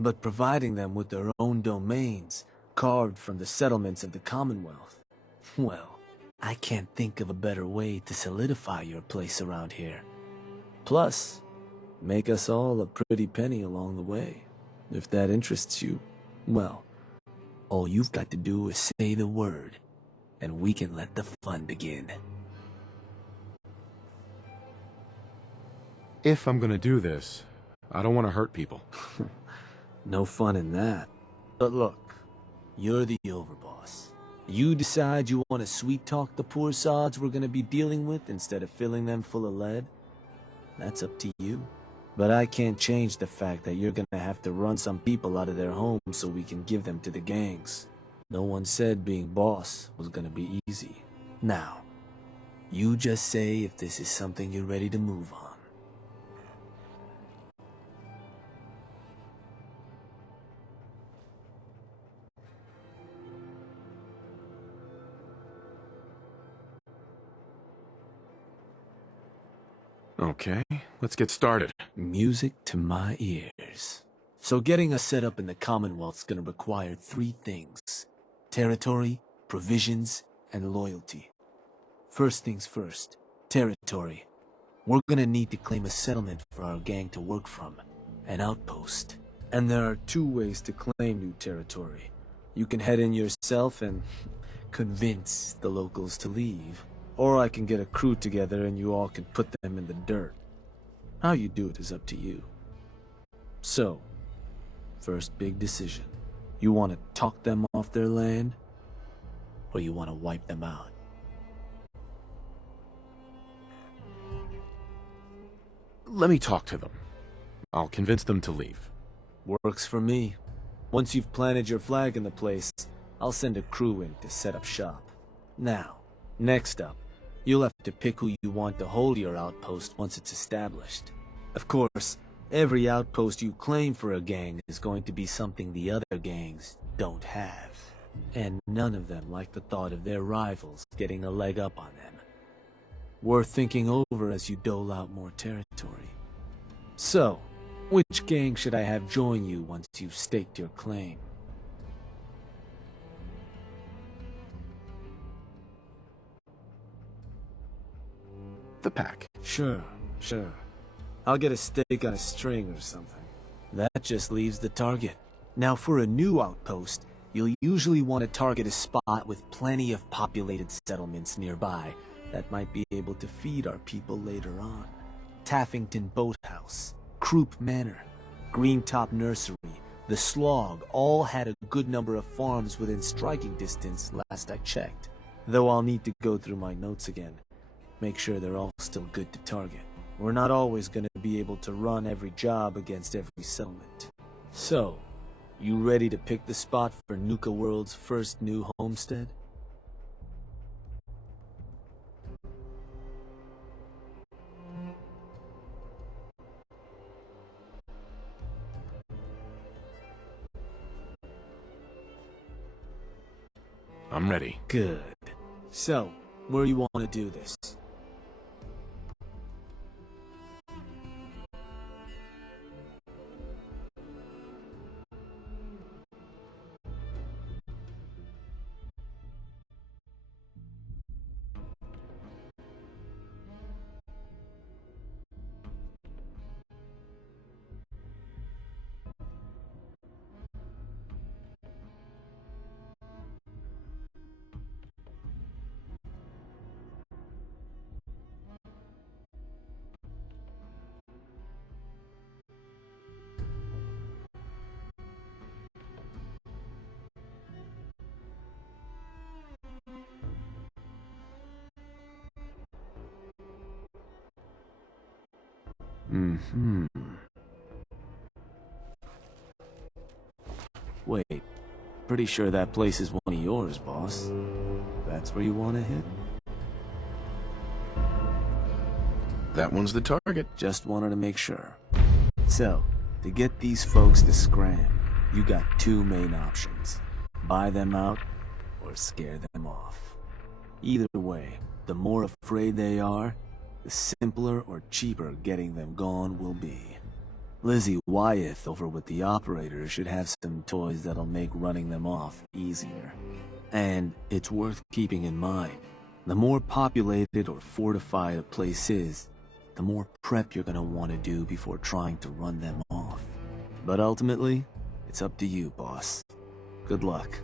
But providing them with their own domains, carved from the settlements of the Commonwealth, well, I can't think of a better way to solidify your place around here. Plus, make us all a pretty penny along the way. If that interests you, well, all you've got to do is say the word, and we can let the fun begin. If I'm gonna do this, I don't want to hurt people. No fun in that. But look, you're the overboss. You decide you want to sweet-talk the poor sods we're gonna be dealing with instead of filling them full of lead. That's up to you. But I can't change the fact that you're gonna have to run some people out of their homes so we can give them to the gangs. No one said being boss was gonna be easy. Now, you just say if this is something you're ready to move on. Okay, let's get started. Music to my ears. So getting us set up in the Commonwealth's gonna require 3 things. Territory, provisions, and loyalty. First things first, territory. We're gonna need to claim a settlement for our gang to work from. An outpost. And there are 2 ways to claim new territory. You can head in yourself and convince the locals to leave. Or I can get a crew together and you all can put them in the dirt. How you do it is up to you. So, first big decision. You want to talk them off their land? Or you want to wipe them out? Let me talk to them. I'll convince them to leave. Works for me. Once you've planted your flag in the place, I'll send a crew in to set up shop. Now, next up, you'll have to pick who you want to hold your outpost once it's established. Of course, every outpost you claim for a gang is going to be something the other gangs don't have. And none of them like the thought of their rivals getting a leg up on them. Worth thinking over as you dole out more territory. So, which gang should I have join you once you've staked your claim? The pack. Sure. I'll get a stake on a string or something. That just leaves the target. Now for a new outpost, you'll usually want to target a spot with plenty of populated settlements nearby that might be able to feed our people later on. Taffington Boathouse, Croup Manor, Greentop Nursery, the Slog all had a good number of farms within striking distance last I checked. Though I'll need to go through my notes again. Make sure they're all still good to target. We're not always going to be able to run every job against every settlement. So, you ready to pick the spot for Nuka World's first new homestead? I'm ready. Good. So, where you want to do this? Mm-hmm. Wait, pretty sure that place is one of yours, boss. That's where you want to hit? That one's the target. Just wanted to make sure. So, to get these folks to scram, you got two main options. Buy them out, or scare them off. Either way, the more afraid they are, the simpler or cheaper getting them gone will be. Lizzie Wyeth over with the operators should have some toys that'll make running them off easier. And it's worth keeping in mind, the more populated or fortified a place is, the more prep you're gonna want to do before trying to run them off. But ultimately, it's up to you, boss. Good luck.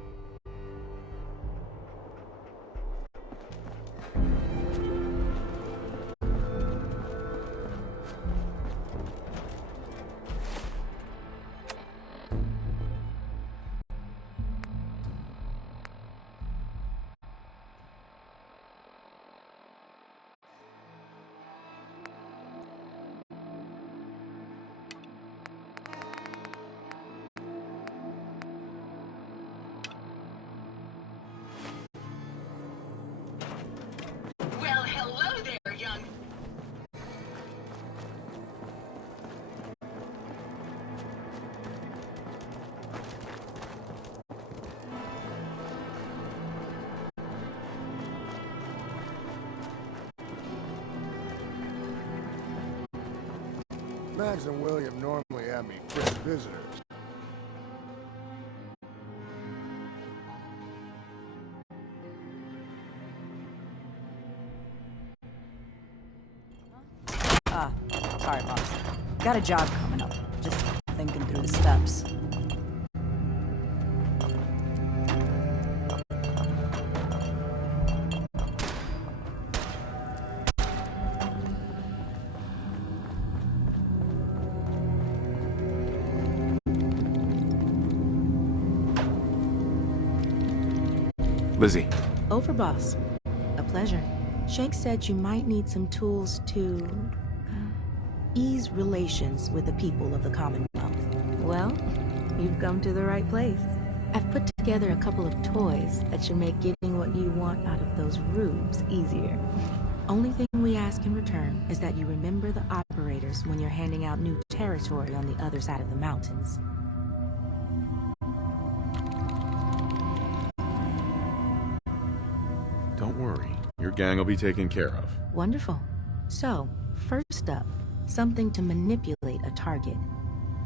Well, hello there, young... Max and William normally have me quick visitors. Sorry, boss. Got a job coming up. Just thinking through the steps. Lizzie. Over, boss. A pleasure. Shank said you might need some tools to ease relations with the people of the Commonwealth. Well, you've come to the right place. I've put together a couple of toys that should make getting what you want out of those rubes easier. Only thing we ask in return is that you remember the operators when you're handing out new territory on the other side of the mountains. Don't worry. Your gang will be taken care of. Wonderful. So, first up, something to manipulate a target.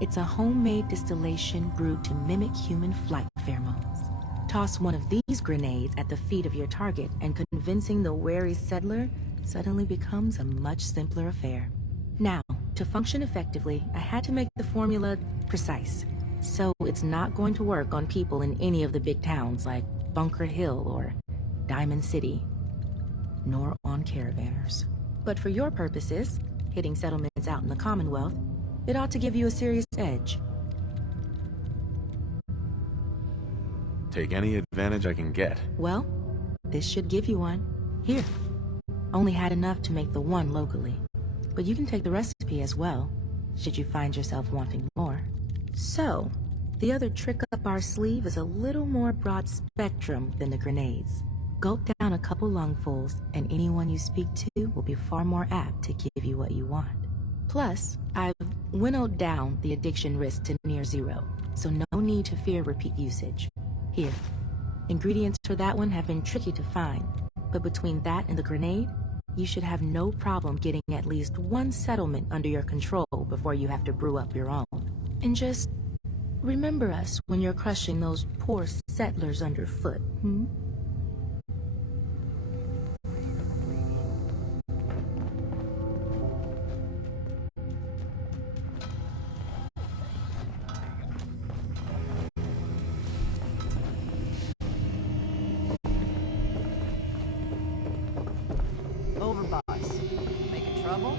It's a homemade distillation brewed to mimic human flight pheromones. Toss one of these grenades at the feet of your target, and convincing the wary settler suddenly becomes a much simpler affair. Now, to function effectively, I had to make the formula precise. So it's not going to work on people in any of the big towns like Bunker Hill or Diamond City, nor on caravanners. But for your purposes, hitting settlements out in the Commonwealth, it ought to give you a serious edge. Take any advantage I can get. Well, this should give you one. Here. Only had enough to make the one locally. But you can take the recipe as well, should you find yourself wanting more. So, the other trick up our sleeve is a little more broad spectrum than the grenades. Gulp down a couple lungfuls, and anyone you speak to will be far more apt to give you what you want. Plus, I've winnowed down the addiction risk to near zero, so no need to fear repeat usage. Here, ingredients for that one have been tricky to find, but between that and the grenade, you should have no problem getting at least one settlement under your control before you have to brew up your own. And just remember us when you're crushing those poor settlers underfoot, hmm? Over, boss. Making trouble?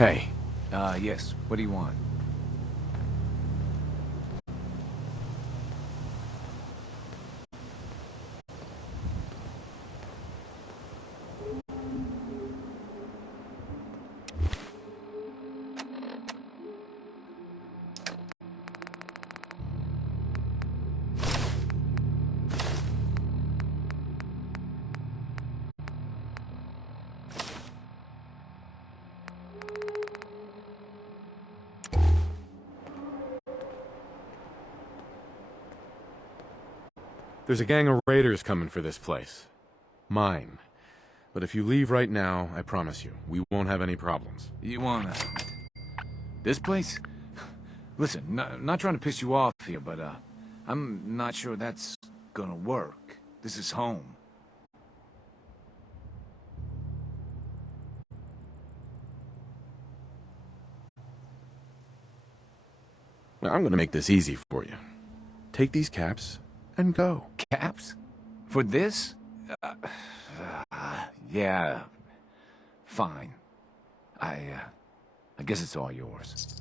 Hey, yes, what do you want? There's a gang of raiders coming for this place. Mine. But if you leave right now, I promise you, we won't have any problems. You wanna... This place? Listen, not trying to piss you off here, but, I'm not sure that's gonna work. This is home. Now, I'm gonna make this easy for you. Take these caps and go. Caps? For this? Yeah. Fine. I guess it's all yours.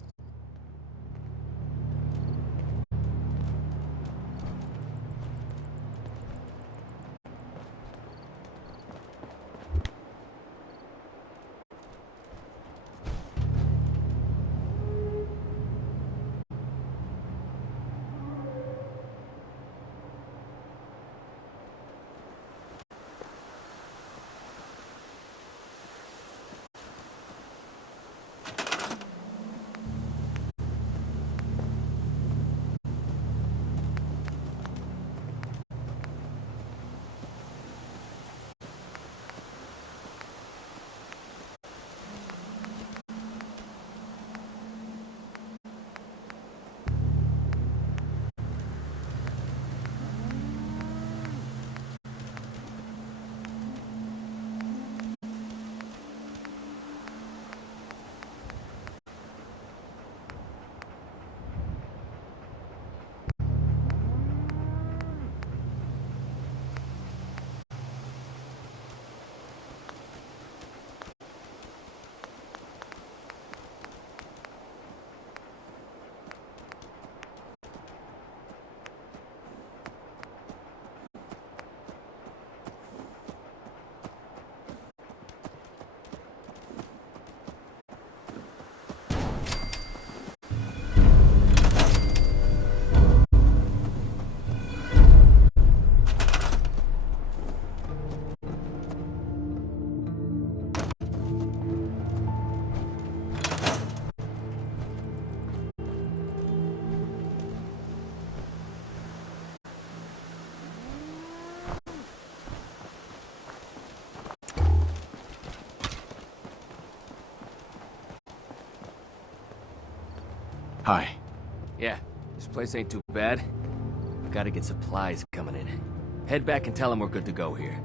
Hi. Yeah, this place ain't too bad. Gotta get supplies coming in. Head back and tell them we're good to go here.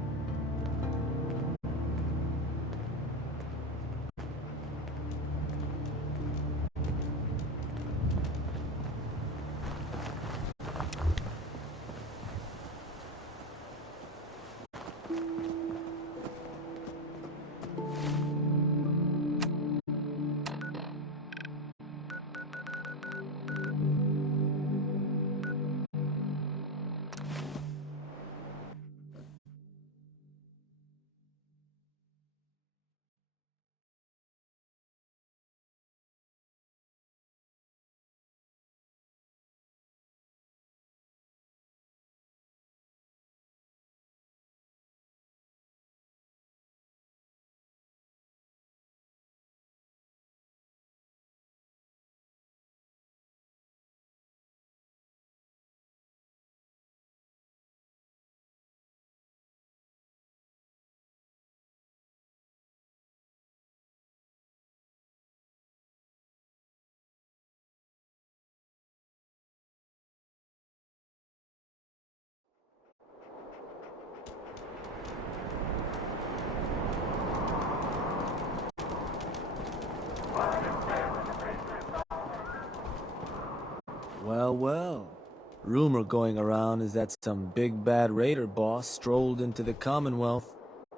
Well, well. Rumor going around is that some big bad raider boss strolled into the Commonwealth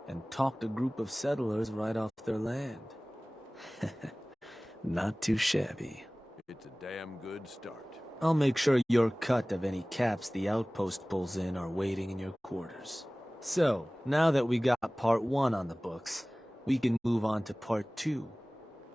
and talked a group of settlers right off their land. Not too shabby. It's a damn good start. I'll make sure your cut of any caps the outpost pulls in are waiting in your quarters. So, now that we got part 1 on the books, we can move on to part 2,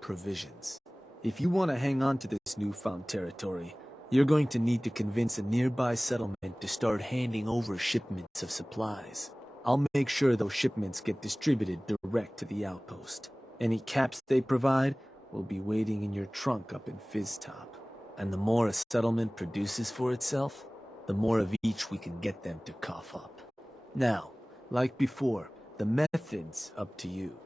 provisions. If you want to hang on to this newfound territory, you're going to need to convince a nearby settlement to start handing over shipments of supplies. I'll make sure those shipments get distributed direct to the outpost. Any caps they provide will be waiting in your trunk up in Fizztop. And the more a settlement produces for itself, the more of each we can get them to cough up. Now, like before, the method's up to you.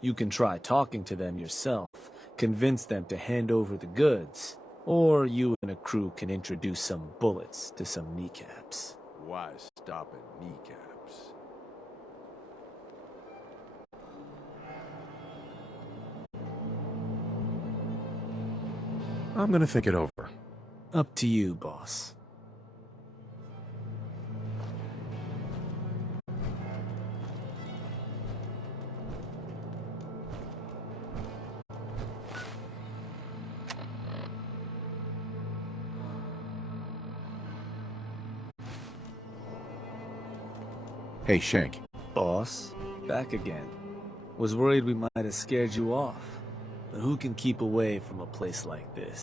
You can try talking to them yourself, convince them to hand over the goods, or you and a crew can introduce some bullets to some kneecaps. Why stop at kneecaps? I'm gonna think it over. Up to you, boss. Hey, Shank. Boss, back again. Was worried we might have scared you off. But who can keep away from a place like this?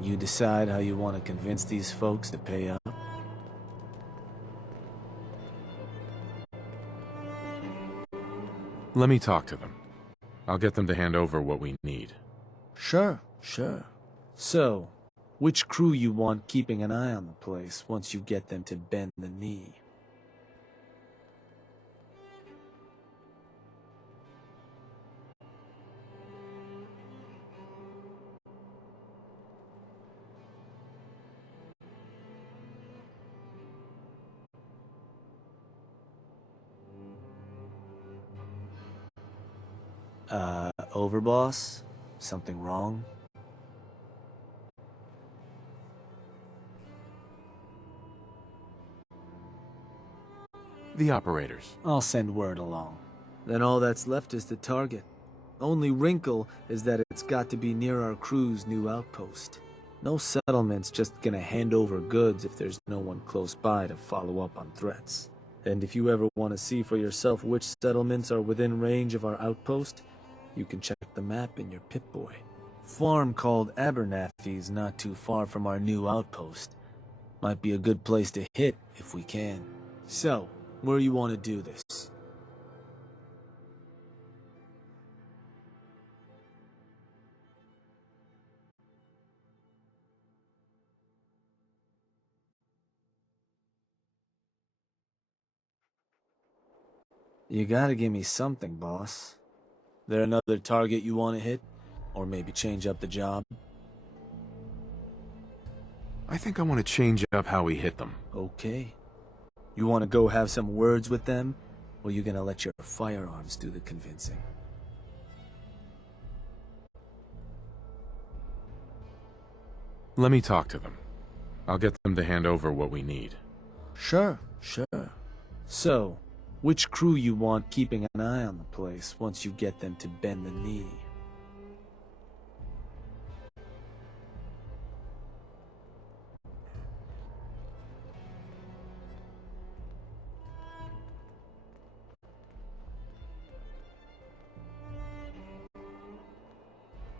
You decide how you want to convince these folks to pay up. Let me talk to them. I'll get them to hand over what we need. Sure. So, which crew you want keeping an eye on the place once you get them to bend the knee? Overboss? Something wrong? The operators. I'll send word along. Then all that's left is the target. Only wrinkle is that it's got to be near our crew's new outpost. No settlement's just gonna hand over goods if there's no one close by to follow up on threats. And if you ever want to see for yourself which settlements are within range of our outpost, you can check the map in your Pip-Boy. Farm called Abernathy's not too far from our new outpost. Might be a good place to hit if we can. So, where you want to do this? You gotta give me something, boss. There another target you want to hit? Or maybe change up the job? I think I want to change up how we hit them. Okay. You want to go have some words with them? Or you gonna let your firearms do the convincing? Let me talk to them. I'll get them to hand over what we need. Sure. So, which crew you want keeping an eye on the place once you get them to bend the knee?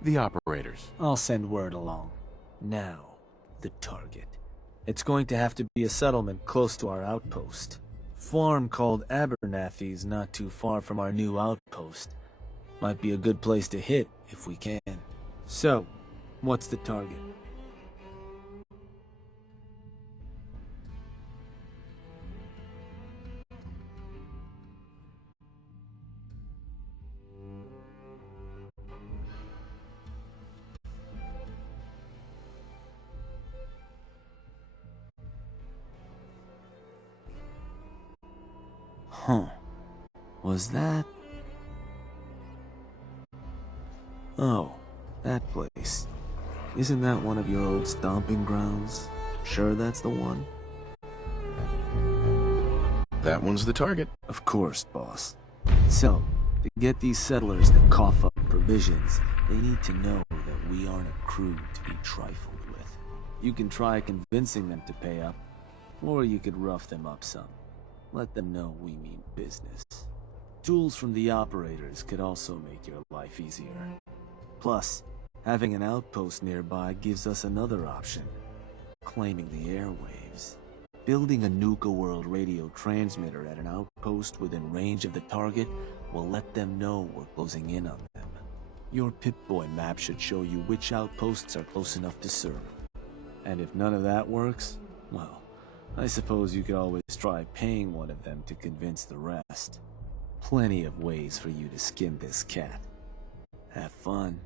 The operators. I'll send word along. Now, the target. It's going to have to be a settlement close to our outpost. Farm called Abernathy's not too far from our new outpost. Might be a good place to hit if we can. So, what's the target? Huh. Was that... Oh, that place. Isn't that one of your old stomping grounds? Sure that's the one? That one's the target. Of course, boss. So, to get these settlers to cough up provisions, they need to know that that we aren't a crew to be trifled with. You can try convincing them to pay up, or you could rough them up some. Let them know we mean business. Tools from the operators could also make your life easier. Plus, having an outpost nearby gives us another option. Claiming the airwaves. Building a Nuka World radio transmitter at an outpost within range of the target will let them know we're closing in on them. Your Pip-Boy map should show you which outposts are close enough to serve. And if none of that works, well, I suppose you could always try paying one of them to convince the rest. Plenty of ways for you to skin this cat. Have fun.